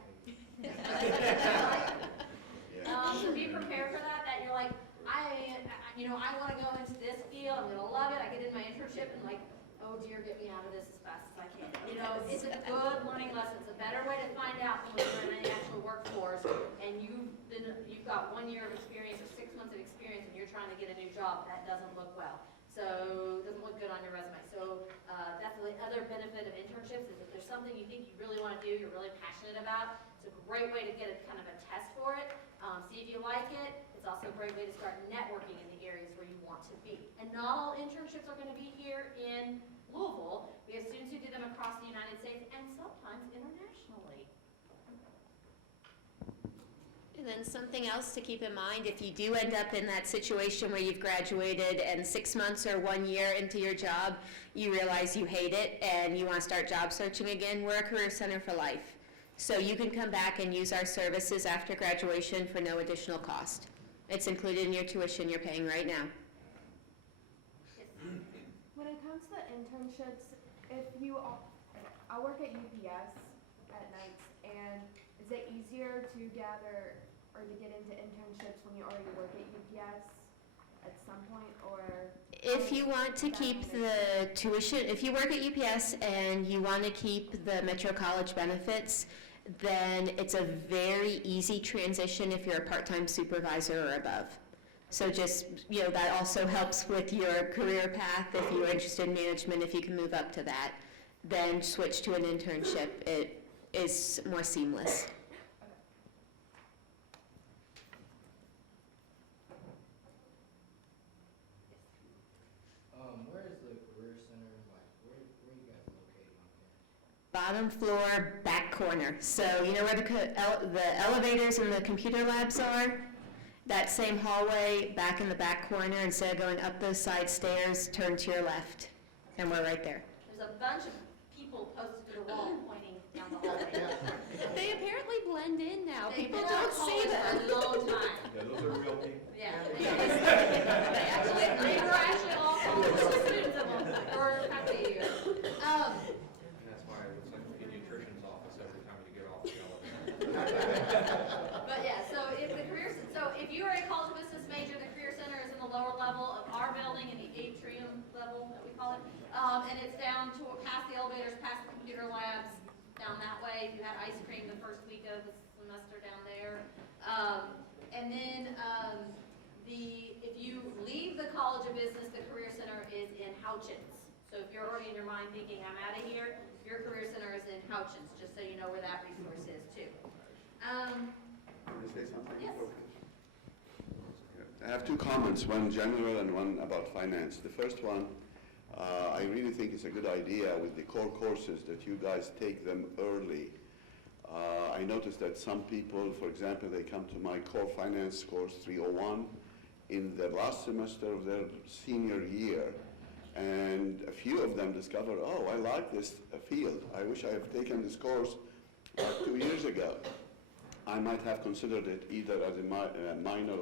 So be prepared for that, that you're like, I want to go into this field, I'm gonna love it, I get in my internship and like, oh dear, get me out of this as fast as I can. You know, it's a good learning lesson, it's a better way to find out when you're in the actual workforce and you've got 1 year of experience or 6 months of experience and you're trying to get a new job, that doesn't look well. So, it doesn't look good on your resume. So, that's the other benefit of internships is if there's something you think you really want to do, you're really passionate about, it's a great way to get a kind of a test for it, see if you like it. It's also a great way to start networking in the areas where you want to be. And not all internships are going to be here in Louisville. We have students who do them across the United States and sometimes internationally. And then something else to keep in mind, if you do end up in that situation where you've graduated and 6 months or 1 year into your job, you realize you hate it and you want to start job searching again, we're a career center for life. So you can come back and use our services after graduation for no additional cost. It's included in your tuition you're paying right now. When it comes to internships, I work at UPS at nights, and is it easier to gather or to get into internships when you already work at UPS at some point, or? If you want to keep the tuition, if you work at UPS and you want to keep the Metro College benefits, then it's a very easy transition if you're a part-time supervisor or above. So just, that also helps with your career path. If you're interested in management, if you can move up to that, then switch to an internship. It is more seamless. Where is the Career Center, where are you guys located on campus? Bottom floor, back corner. So you know where the elevators and the computer labs are? That same hallway, back in the back corner, instead of going up those side stairs, turn to your left, and we're right there. There's a bunch of people posted to the wall pointing down the hallway. They apparently blend in now. They've People been don't out see college them. for a long time. Yeah, those are real people. Yeah. They were actually all college students of them for faculty year. And that's why it looks like a pediatrician's office every time you get off the elevator. But yeah, so if you are a college business major, the Career Center is in the lower level of our building, in the atrium level that we call it. And it's down to past the elevators, past the computer labs, down that way. You had ice cream the first week of the semester down there. And then if you leave the College of Business, the Career Center is in Houchins. So if you're already in your mind thinking, I'm out of here, your Career Center is in Houchins, just so you know where that resource is too. Can I say something? Yes. Okay. I have two comments, one general and one about finance. The first one, I really think it's a good idea with the core courses that you guys take them early. I noticed that some people, for example, they come to my core finance course 301 in the last semester of their senior year, and a few of them discover, oh, I like this field. I wish I had taken this course 2 years ago. I might have considered it either as a minor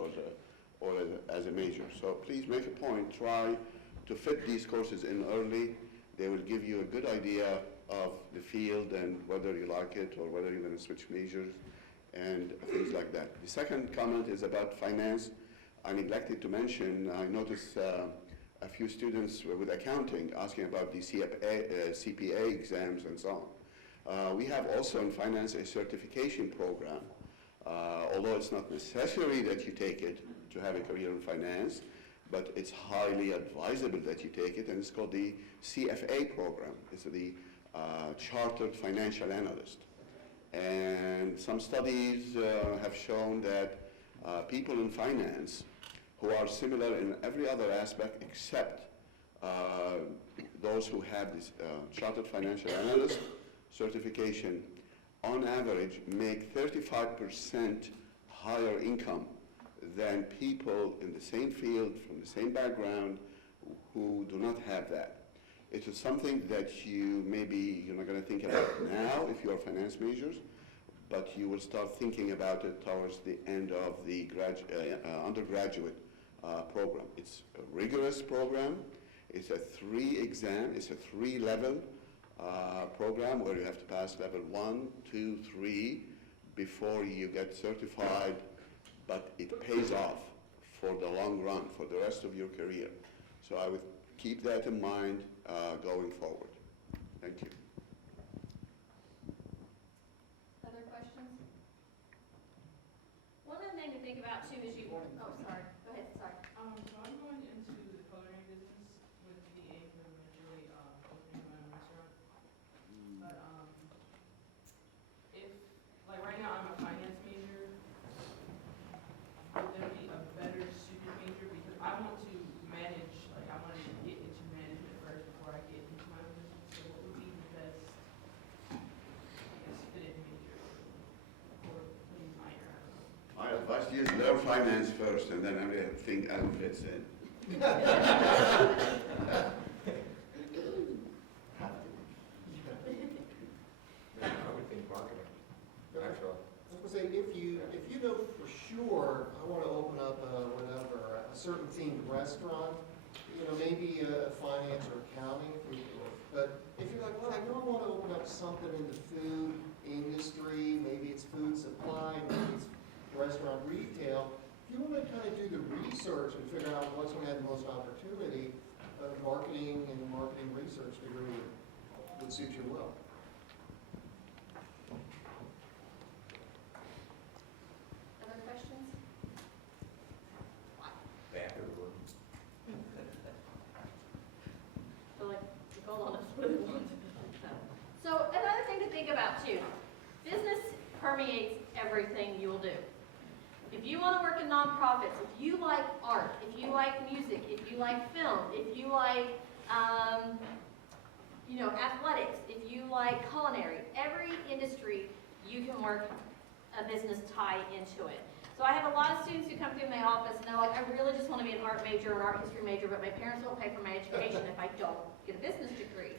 or as a major. So please make a point, try to fit these courses in early. They will give you a good idea of the field and whether you like it or whether you're going to switch majors and things like that. The second comment is about finance. I neglected to mention, I noticed a few students with accounting asking about the CPA exams and so on. We have also in finance a certification program. Although it's not necessary that you take it to have a career in finance, but it's highly advisable that you take it, and it's called the CFA program. It's the Chartered Financial Analyst. And some studies have shown that people in finance who are similar in every other aspect except those who have this Chartered Financial Analyst certification, on average, make 35% higher income than people in the same field, from the same background, who do not have that. It is something that you're not going to think about now if you're finance majors, but you will start thinking about it towards the end of the undergraduate program. It's a rigorous program. It's a 3-level program where you have to pass level 1, 2, 3 before you get certified, but it pays off for the long run, for the rest of your career. So I would keep that in mind going forward. Thank you. Other questions? One other thing to think about too is oh, sorry, go ahead, sorry. So I'm going into the coloring business with the aim of eventually opening my own restaurant. But if, like right now I'm a finance major, would there be a better student major? Because I want to manage, like I want to get into management first before I get into my own business. So what would be the best, I guess, fitted major or minor? I don't know. My advice to you is learn finance first, and then everything else fits in. I would think marketing, actually. I was going to say, if you know for sure, I want to open up a certain themed restaurant, maybe finance or accounting, but if you're like, well, I know I want to open up something in the food industry, maybe it's food supply, maybe it's restaurant retail, if you want to kind of do the research and figure out what's going to have the most opportunity, marketing and marketing research degree would suit you well. Other questions? Back of the room. I feel like Nicole on us really wants. So another thing to think about too, business permeates everything you will do. If you want to work in nonprofits, if you like art, if you like music, if you like film, if you like athletics, if you like culinary, every industry you can work a business tie into it. So I have a lot of students who come through my office and they're like, I really just want to be an art major or an art history major, but my parents won't pay for my education if I don't get a business degree.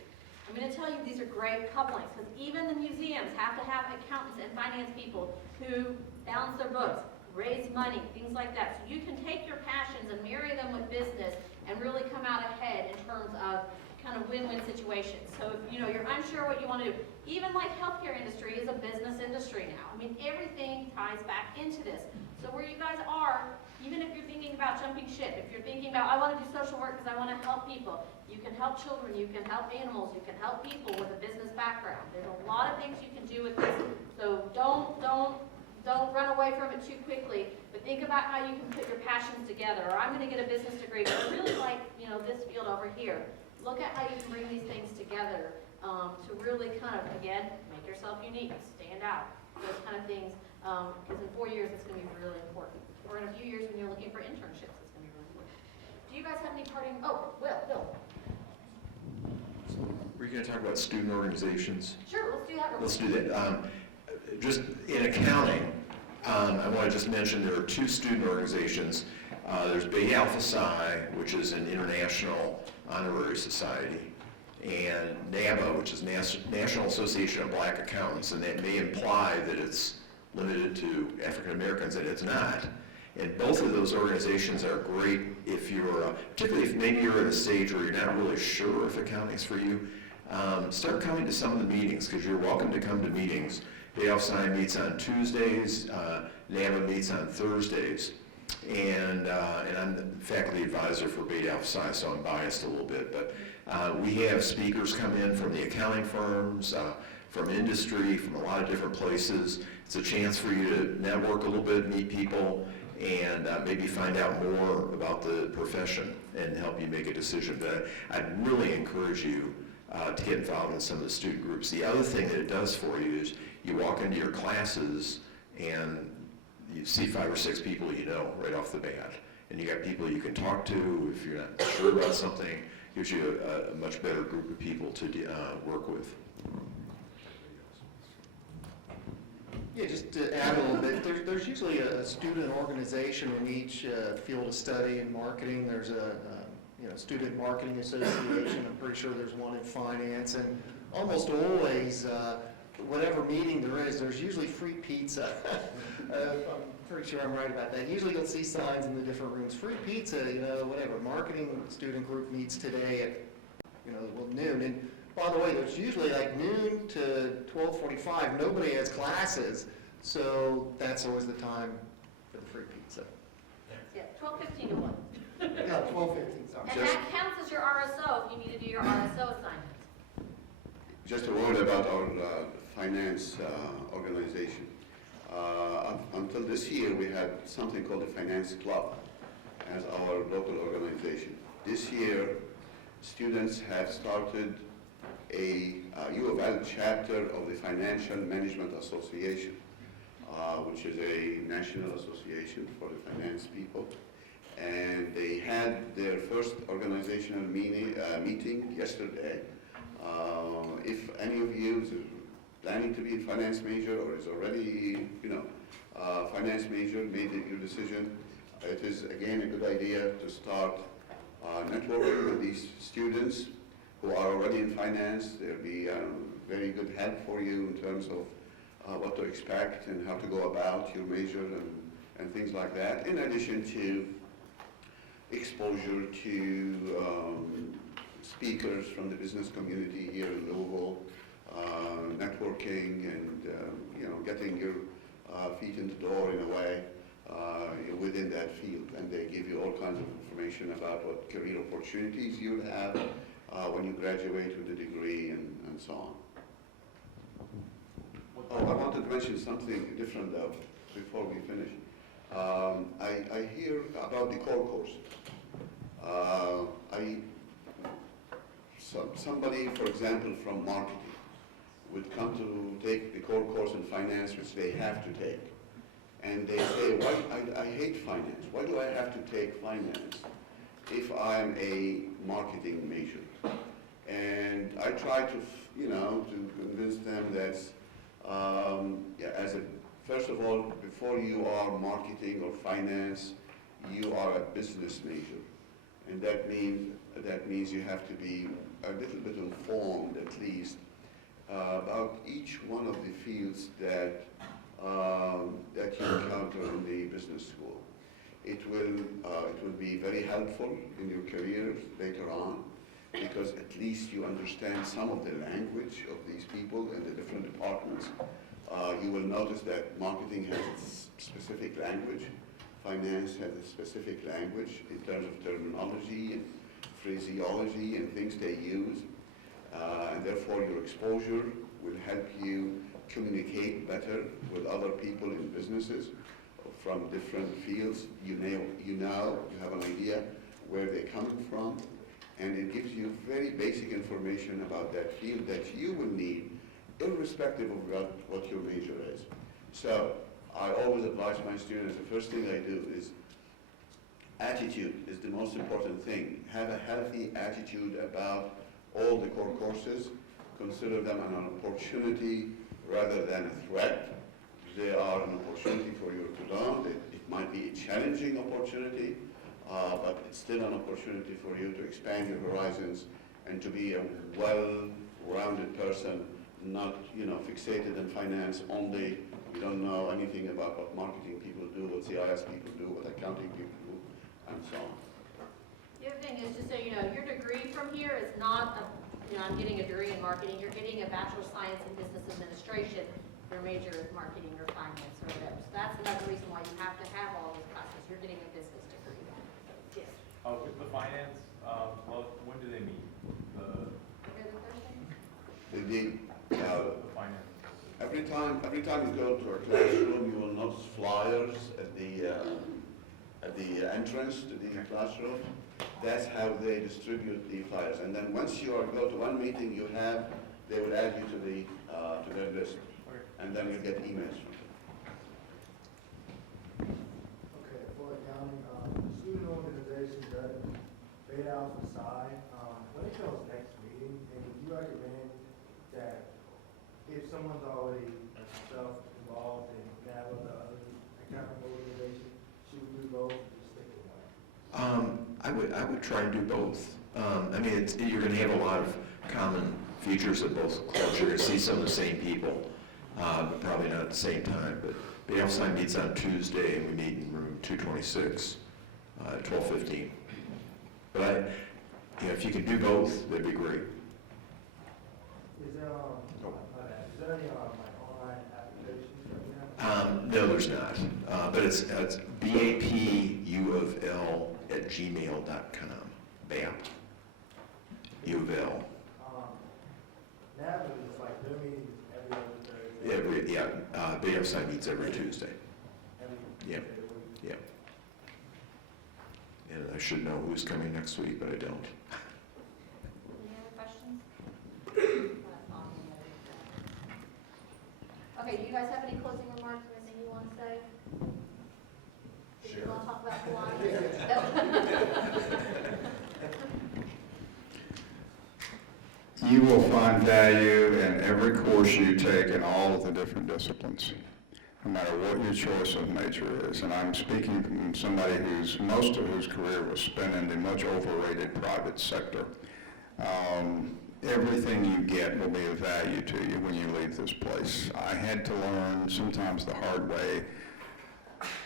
I'm going to tell you these are great couplings because even the museums have to have accountants and finance people who balance their books, raise money, things like that. So you can take your passions and marry them with business and really come out ahead in terms of kind of win-win situations. So if you're unsure what you want to do, even like healthcare industry is a business industry now. I mean, everything ties back into this. So where you guys are, even if you're thinking about jumping ship, if you're thinking about, I want to do social work because I want to help people, you can help children, you can help animals, you can help people with a business background. There's a lot of things you can do with this. So don't run away from it too quickly, but think about how you can put your passions together. Or I'm going to get a business degree, but I really like this field over here. Look at how you can bring these things together to really kind of, again, make yourself unique, stand out, those kind of things. Because in 4 years, it's going to be really important. Or in a few years when you're looking for internships, it's going to be really important. Do you guys have any parting? Oh, Bill. We're going to talk about student organizations. Sure, let's do that. Let's do that. Just in accounting, I want to just mention there are 2 student organizations. There's Beta Alpha Psi, which is an international honorary society, and NABA, which is National Association of Black Accountants, and that may imply that it's limited to African Americans, and it's not. And both of those organizations are great if you're, particularly if maybe you're at a stage where you're not really sure if accounting's for you. Start coming to some of the meetings, because you're welcome to come to meetings. Beta Alpha Psi meets on Tuesdays, NABA meets on Thursdays. And I'm the faculty advisor for Beta Alpha Psi, so I'm biased a little bit. But we have speakers come in from the accounting firms, from industry, from a lot of different places. It's a chance for you to network a little bit, meet people, and maybe find out more about the profession and help you make a decision. But I'd really encourage you to get involved in some of the student groups. The other thing that it does for you is you walk into your classes and you see 5 or 6 people you know right off the bat. And you got people you can talk to if you're not sure about something. Gives you a much better group of people to work with. Yeah, just to add a little bit, there's usually a student organization in each field of study. In marketing, there's Student Marketing Association, I'm pretty sure there's one in finance, and almost always, whatever meeting there is, there's usually free pizza. I'm pretty sure I'm right about that. Usually you'll see signs in the different rooms, free pizza, whatever. Marketing student group meets today at, noon. And by the way, there's usually like noon to 12:45, nobody has classes, so that's always the time for the free pizza. Yeah, 12:15 to 1. Yeah, 12:15, sorry. And that counts as your RSO if you need to do your RSO assignment. Just a word about our finance organization. Until this year, we had something called the Finance Club as our local organization. This year, students have started a U of L chapter of the Financial Management Association, which is a national association for the finance people. And they had their first organizational meeting yesterday. If any of you is planning to be a finance major or is already, finance major, made your decision, it is again a good idea to start networking with these students who are already in finance. There'll be very good help for you in terms of what to expect and how to go about your major and things like that, in addition to exposure to speakers from the business community here in Louisville, networking and getting your feet in the door in a way within that field. And they give you all kinds of information about what career opportunities you'll have when you graduate with a degree and so on. Oh, I wanted to mention something different though before we finish. I hear about the core course. Somebody, for example, from marketing would come to take the core course in finance, which they have to take. And they say, why, I hate finance. Why do I have to take finance if I'm a marketing major? And I try to, to convince them that, first of all, before you are marketing or finance, you are a business major. And that means you have to be a little bit informed, at least, about each one of the fields that you encounter in the business school. It will be very helpful in your career later on, because at least you understand some of the language of these people in the different departments. You will notice that marketing has its specific language. Finance has a specific language in terms of terminology and phraseology and things they use. And therefore your exposure will help you communicate better with other people in businesses from different fields. You have an idea where they're coming from, and it gives you very basic information about that field that you will need, irrespective of what your major is. So I always advise my students, the first thing I do is attitude is the most important thing. Have a healthy attitude about all the core courses. Consider them an opportunity rather than a threat. They are an opportunity for you to learn. It might be a challenging opportunity, but it's still an opportunity for you to expand your horizons and to be a well-rounded person, not fixated in finance only. You don't know anything about what marketing people do, what CIS people do, what accounting people do, and so on. The other thing is, just so you know, your degree from here is not I'm getting a degree in marketing. You're getting a Bachelor of Science in Business Administration. Your major is marketing or finance or whatever. So that's another reason why you have to have all those classes. You're getting a business degree. Yes. With the finance, when do they meet? The finance. Every time you go to a classroom, you will notice flyers at the entrance to the classroom. That's how they distribute the flyers. And then once you go to one meeting they will add you to their list. And then you get emails from them. Okay, for accounting, student organization doesn't pay out the side. When it comes next meeting, and would you recommend that if someone's already like myself involved and have other accounting organizations, should we do both or just stick with one? I would try and do both. I mean, you're going to have a lot of common features of both clubs. You're going to see some of the same people, but probably not at the same time. But Bealstein meets on Tuesday, and we meet in room 226 at 12:15. But if you can do both, that'd be great. Is there, is there any, like, online applications that we have? No, there's not. But it's bapul@gmail.com. BAP. U of L. Now it's like their meetings every other Thursday. Bealstein meets every Tuesday. Yeah. Yeah. And I should know who's coming next week, but I don't. Any other questions? Okay, do you guys have any closing remarks or anything you want to say? Sure. You want to talk about Pilates? You will find value in every course you take in all of the different disciplines, no matter what your choice of major is. And I'm speaking from somebody most of whose career was spent in the much overrated private sector. Everything you get will be of value to you when you leave this place. I had to learn, sometimes the hard way,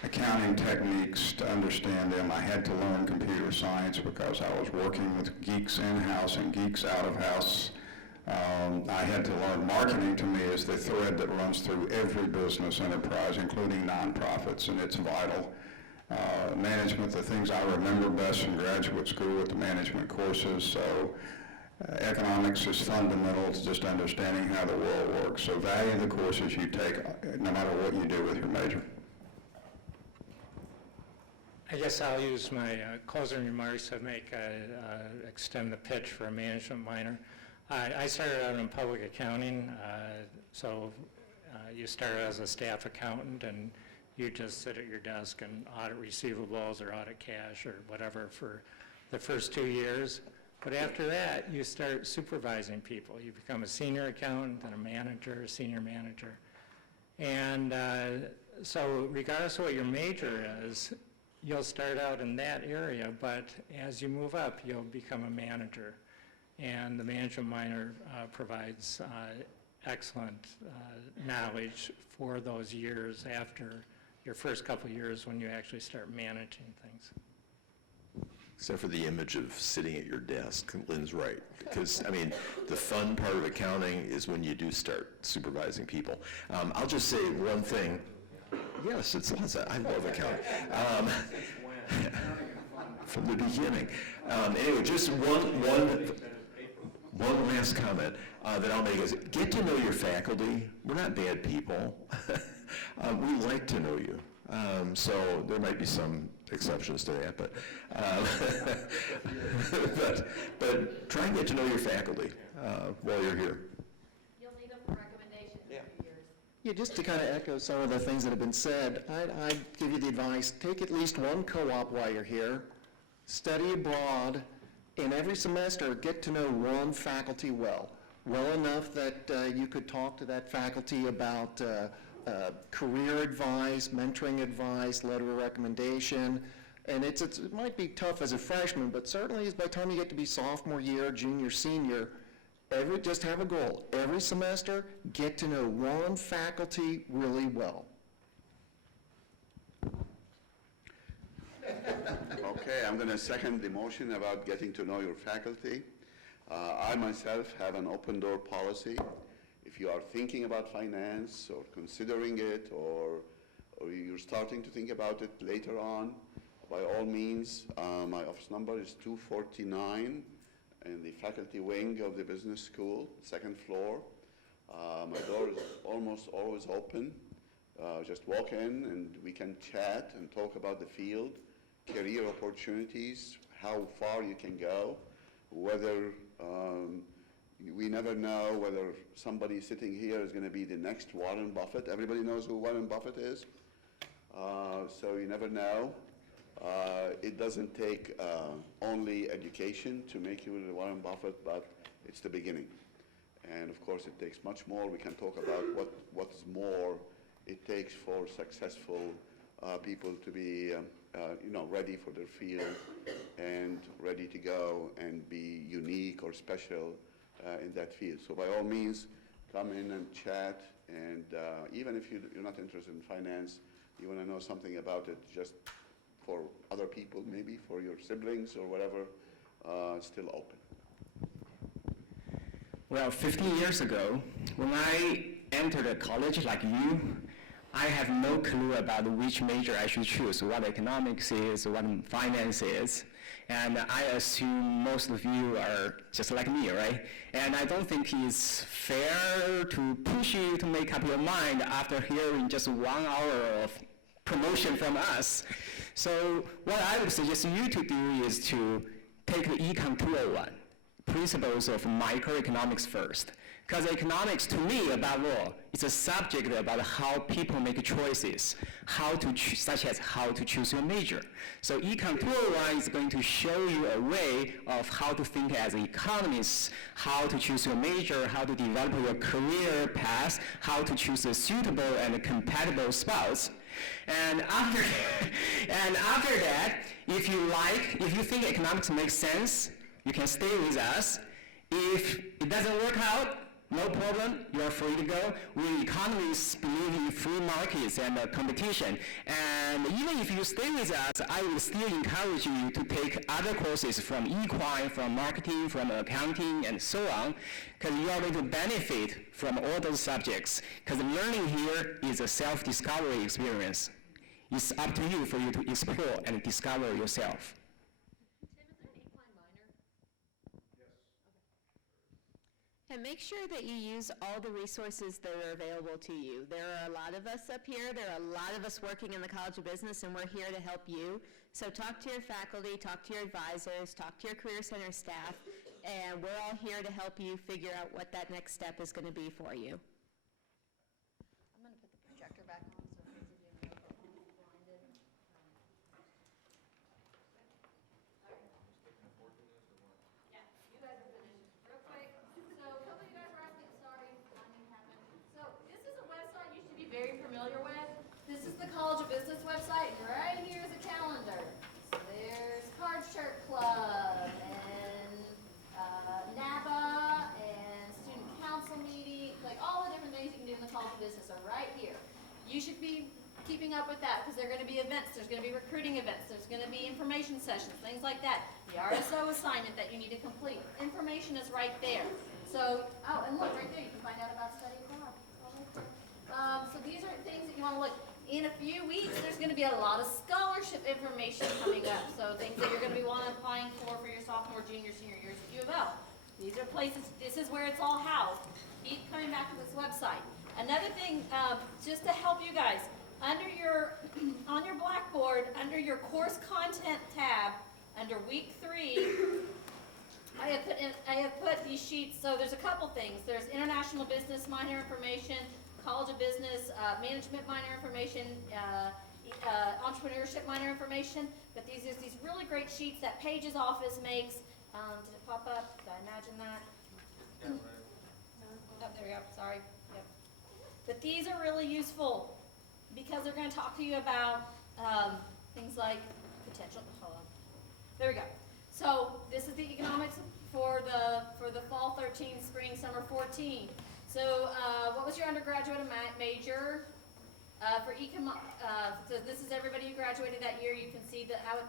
accounting techniques to understand them. I had to learn computer science because I was working with geeks in-house and geeks out-of-house. I had to learn marketing. To me, is the thread that runs through every business enterprise, including nonprofits, and it's vital. Management, the things I remember best from graduate school with the management courses. So economics is fundamental to just understanding how the world works. So value the courses you take, no matter what you do with your major. I guess I'll use my closing remarks to extend the pitch for a management minor. I started out in public accounting, so you start as a staff accountant and you just sit at your desk and audit receivables or audit cash or whatever for the first 2 years. But after that, you start supervising people. You become a senior accountant, then a manager, a senior manager. And so regardless of what your major is, you'll start out in that area, but as you move up, you'll become a manager. And the management minor provides excellent knowledge for those years after your first couple years when you actually start managing things. Except for the image of sitting at your desk. Lynn's right. Because, I mean, the fun part of accounting is when you do start supervising people. I'll just say one thing. Yes, it's lots of, I love accounting. From the beginning. Anyway, just one last comment that I'll make is get to know your faculty. We're not bad people. We like to know you. So there might be some exceptions to that, but but try and get to know your faculty while you're here. You'll need them for recommendations in a few years. Yeah, just to kind of echo some of the things that have been said, I'd give you the advice, take at least one co-op while you're here, study abroad, and every semester get to know one faculty well enough that you could talk to that faculty about career advice, mentoring advice, letter of recommendation. And it might be tough as a freshman, but certainly by the time you get to be sophomore year, junior, senior, just have a goal. Every semester, get to know one faculty really well. Okay, I'm going to second the motion about getting to know your faculty. I myself have an open door policy. If you are thinking about finance or considering it or you're starting to think about it later on, by all means, my office number is 249 in the faculty wing of the business school, second floor. My door is almost always open. Just walk in and we can chat and talk about the field, career opportunities, how far you can go, whether we never know whether somebody sitting here is going to be the next Warren Buffett. Everybody knows who Warren Buffett is, so you never know. It doesn't take only education to make you Warren Buffett, but it's the beginning. And of course, it takes much more. We can talk about what's more it takes for successful people to be ready for their field and ready to go and be unique or special in that field. So by all means, come in and chat, and even if you're not interested in finance, you want to know something about it just for other people, maybe for your siblings or whatever, still open. Well, 15 years ago, when I entered a college like you, I have no clue about which major I should choose, what economics is, what finance is. And I assume most of you are just like me, right? And I don't think it's fair to push you to make up your mind after hearing just 1 hour of promotion from us. So what I would suggest you to do is to take the Econ 201, Principles of Microeconomics first. Because economics, to me, above all, is a subject about how people make choices, such as how to choose your major. So Econ 201 is going to show you a way of how to think as economists, how to choose your major, how to develop your career path, how to choose a suitable and compatible spouse. And after that, if you think economics makes sense, you can stay with us. If it doesn't work out, no problem, you're free to go. We economists believe in free markets and competition. And even if you stay with us, I will still encourage you to take other courses from econ, from marketing, from accounting, and so on, because you are going to benefit from all those subjects. Because learning here is a self-discovery experience. It's up to you for you to explore and discover yourself. And make sure that you use all the resources that are available to you. There are a lot of us up here. There are a lot of us working in the College of Business, and we're here to help you. So talk to your faculty, talk to your advisors, talk to your Career Center staff, and we're all here to help you figure out what that next step is going to be for you. I'm going to put the projector back on so things are doing blinded. Yeah, you guys are finished. Real quick. So a couple of you guys were asking, sorry, timing happened. So this is a website you should be very familiar with. This is the College of Business website, and right here is a calendar. So there's Card Shirt Club, and NABA, and student council meetings, like all the different things you can do in the College of Business are right here. You should be keeping up with that because there are going to be events, there's going to be recruiting events, there's going to be information sessions, things like that. The RSO assignment that you need to complete. Information is right there. So, oh, and look, right there, you can find out about study abroad. So these are things that you want to look. In a few weeks, there's going to be a lot of scholarship information coming up. So things that you're going to be applying for your sophomore, junior, senior years at U of L. These are places, this is where it's all housed. Keep coming back to this website. Another thing, just to help you guys, on your Blackboard, under your course content tab, under week 3, I have put these sheets. So there's a couple things. There's international business minor information, College of Business management minor information, entrepreneurship minor information. But these are these really great sheets that Paige's office makes. Did it pop up? Did I imagine that? Yeah, right. Oh, there we go. Sorry. Yep. But these are really useful because they're going to talk to you about things like potential. Hold on. There we go. So this is the economics for the fall 13, spring, summer 14. So what was your undergraduate major? For so this is everybody who graduated that year. You can see how it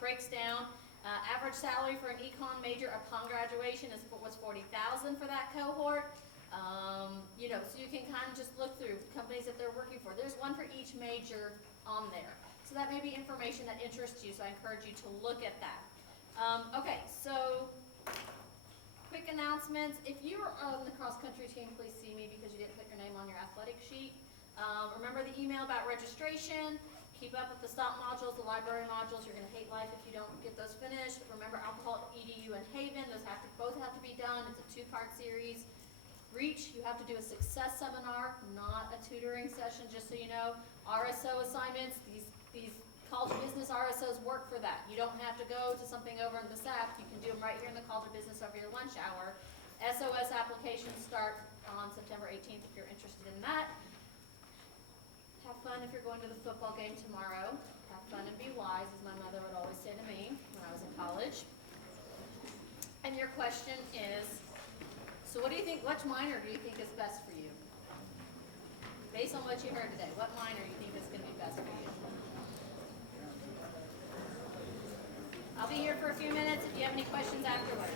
breaks down. Average salary for an econ major upon graduation was $40,000 for that cohort. So you can kind of just look through companies that they're working for. There's one for each major on there. So that may be information that interests you, so I encourage you to look at that. Okay, so quick announcements. If you are on the cross-country team, please see me because you didn't put your name on your athletic sheet. Remember the email about registration. Keep up with the STOP modules, the library modules. You're going to hate life if you don't get those finished. Remember alcohol, EDU, and Haven. Those both have to be done. It's a 2-part series. REACH, you have to do a success seminar, not a tutoring session, just so you know. RSO assignments, these College of Business RSOs work for that. You don't have to go to something over in the SAP. You can do them right here in the College of Business over your lunch hour. SOS applications start on September 18th if you're interested in that. Have fun if you're going to the football game tomorrow. Have fun and be wise, as my mother would always say to me when I was in college. question is, so what do you think, which minor do you think is best for you? Based on what you heard today, what minor do you think is going to be best for you? I'll be here for a few minutes if you have any questions afterwards.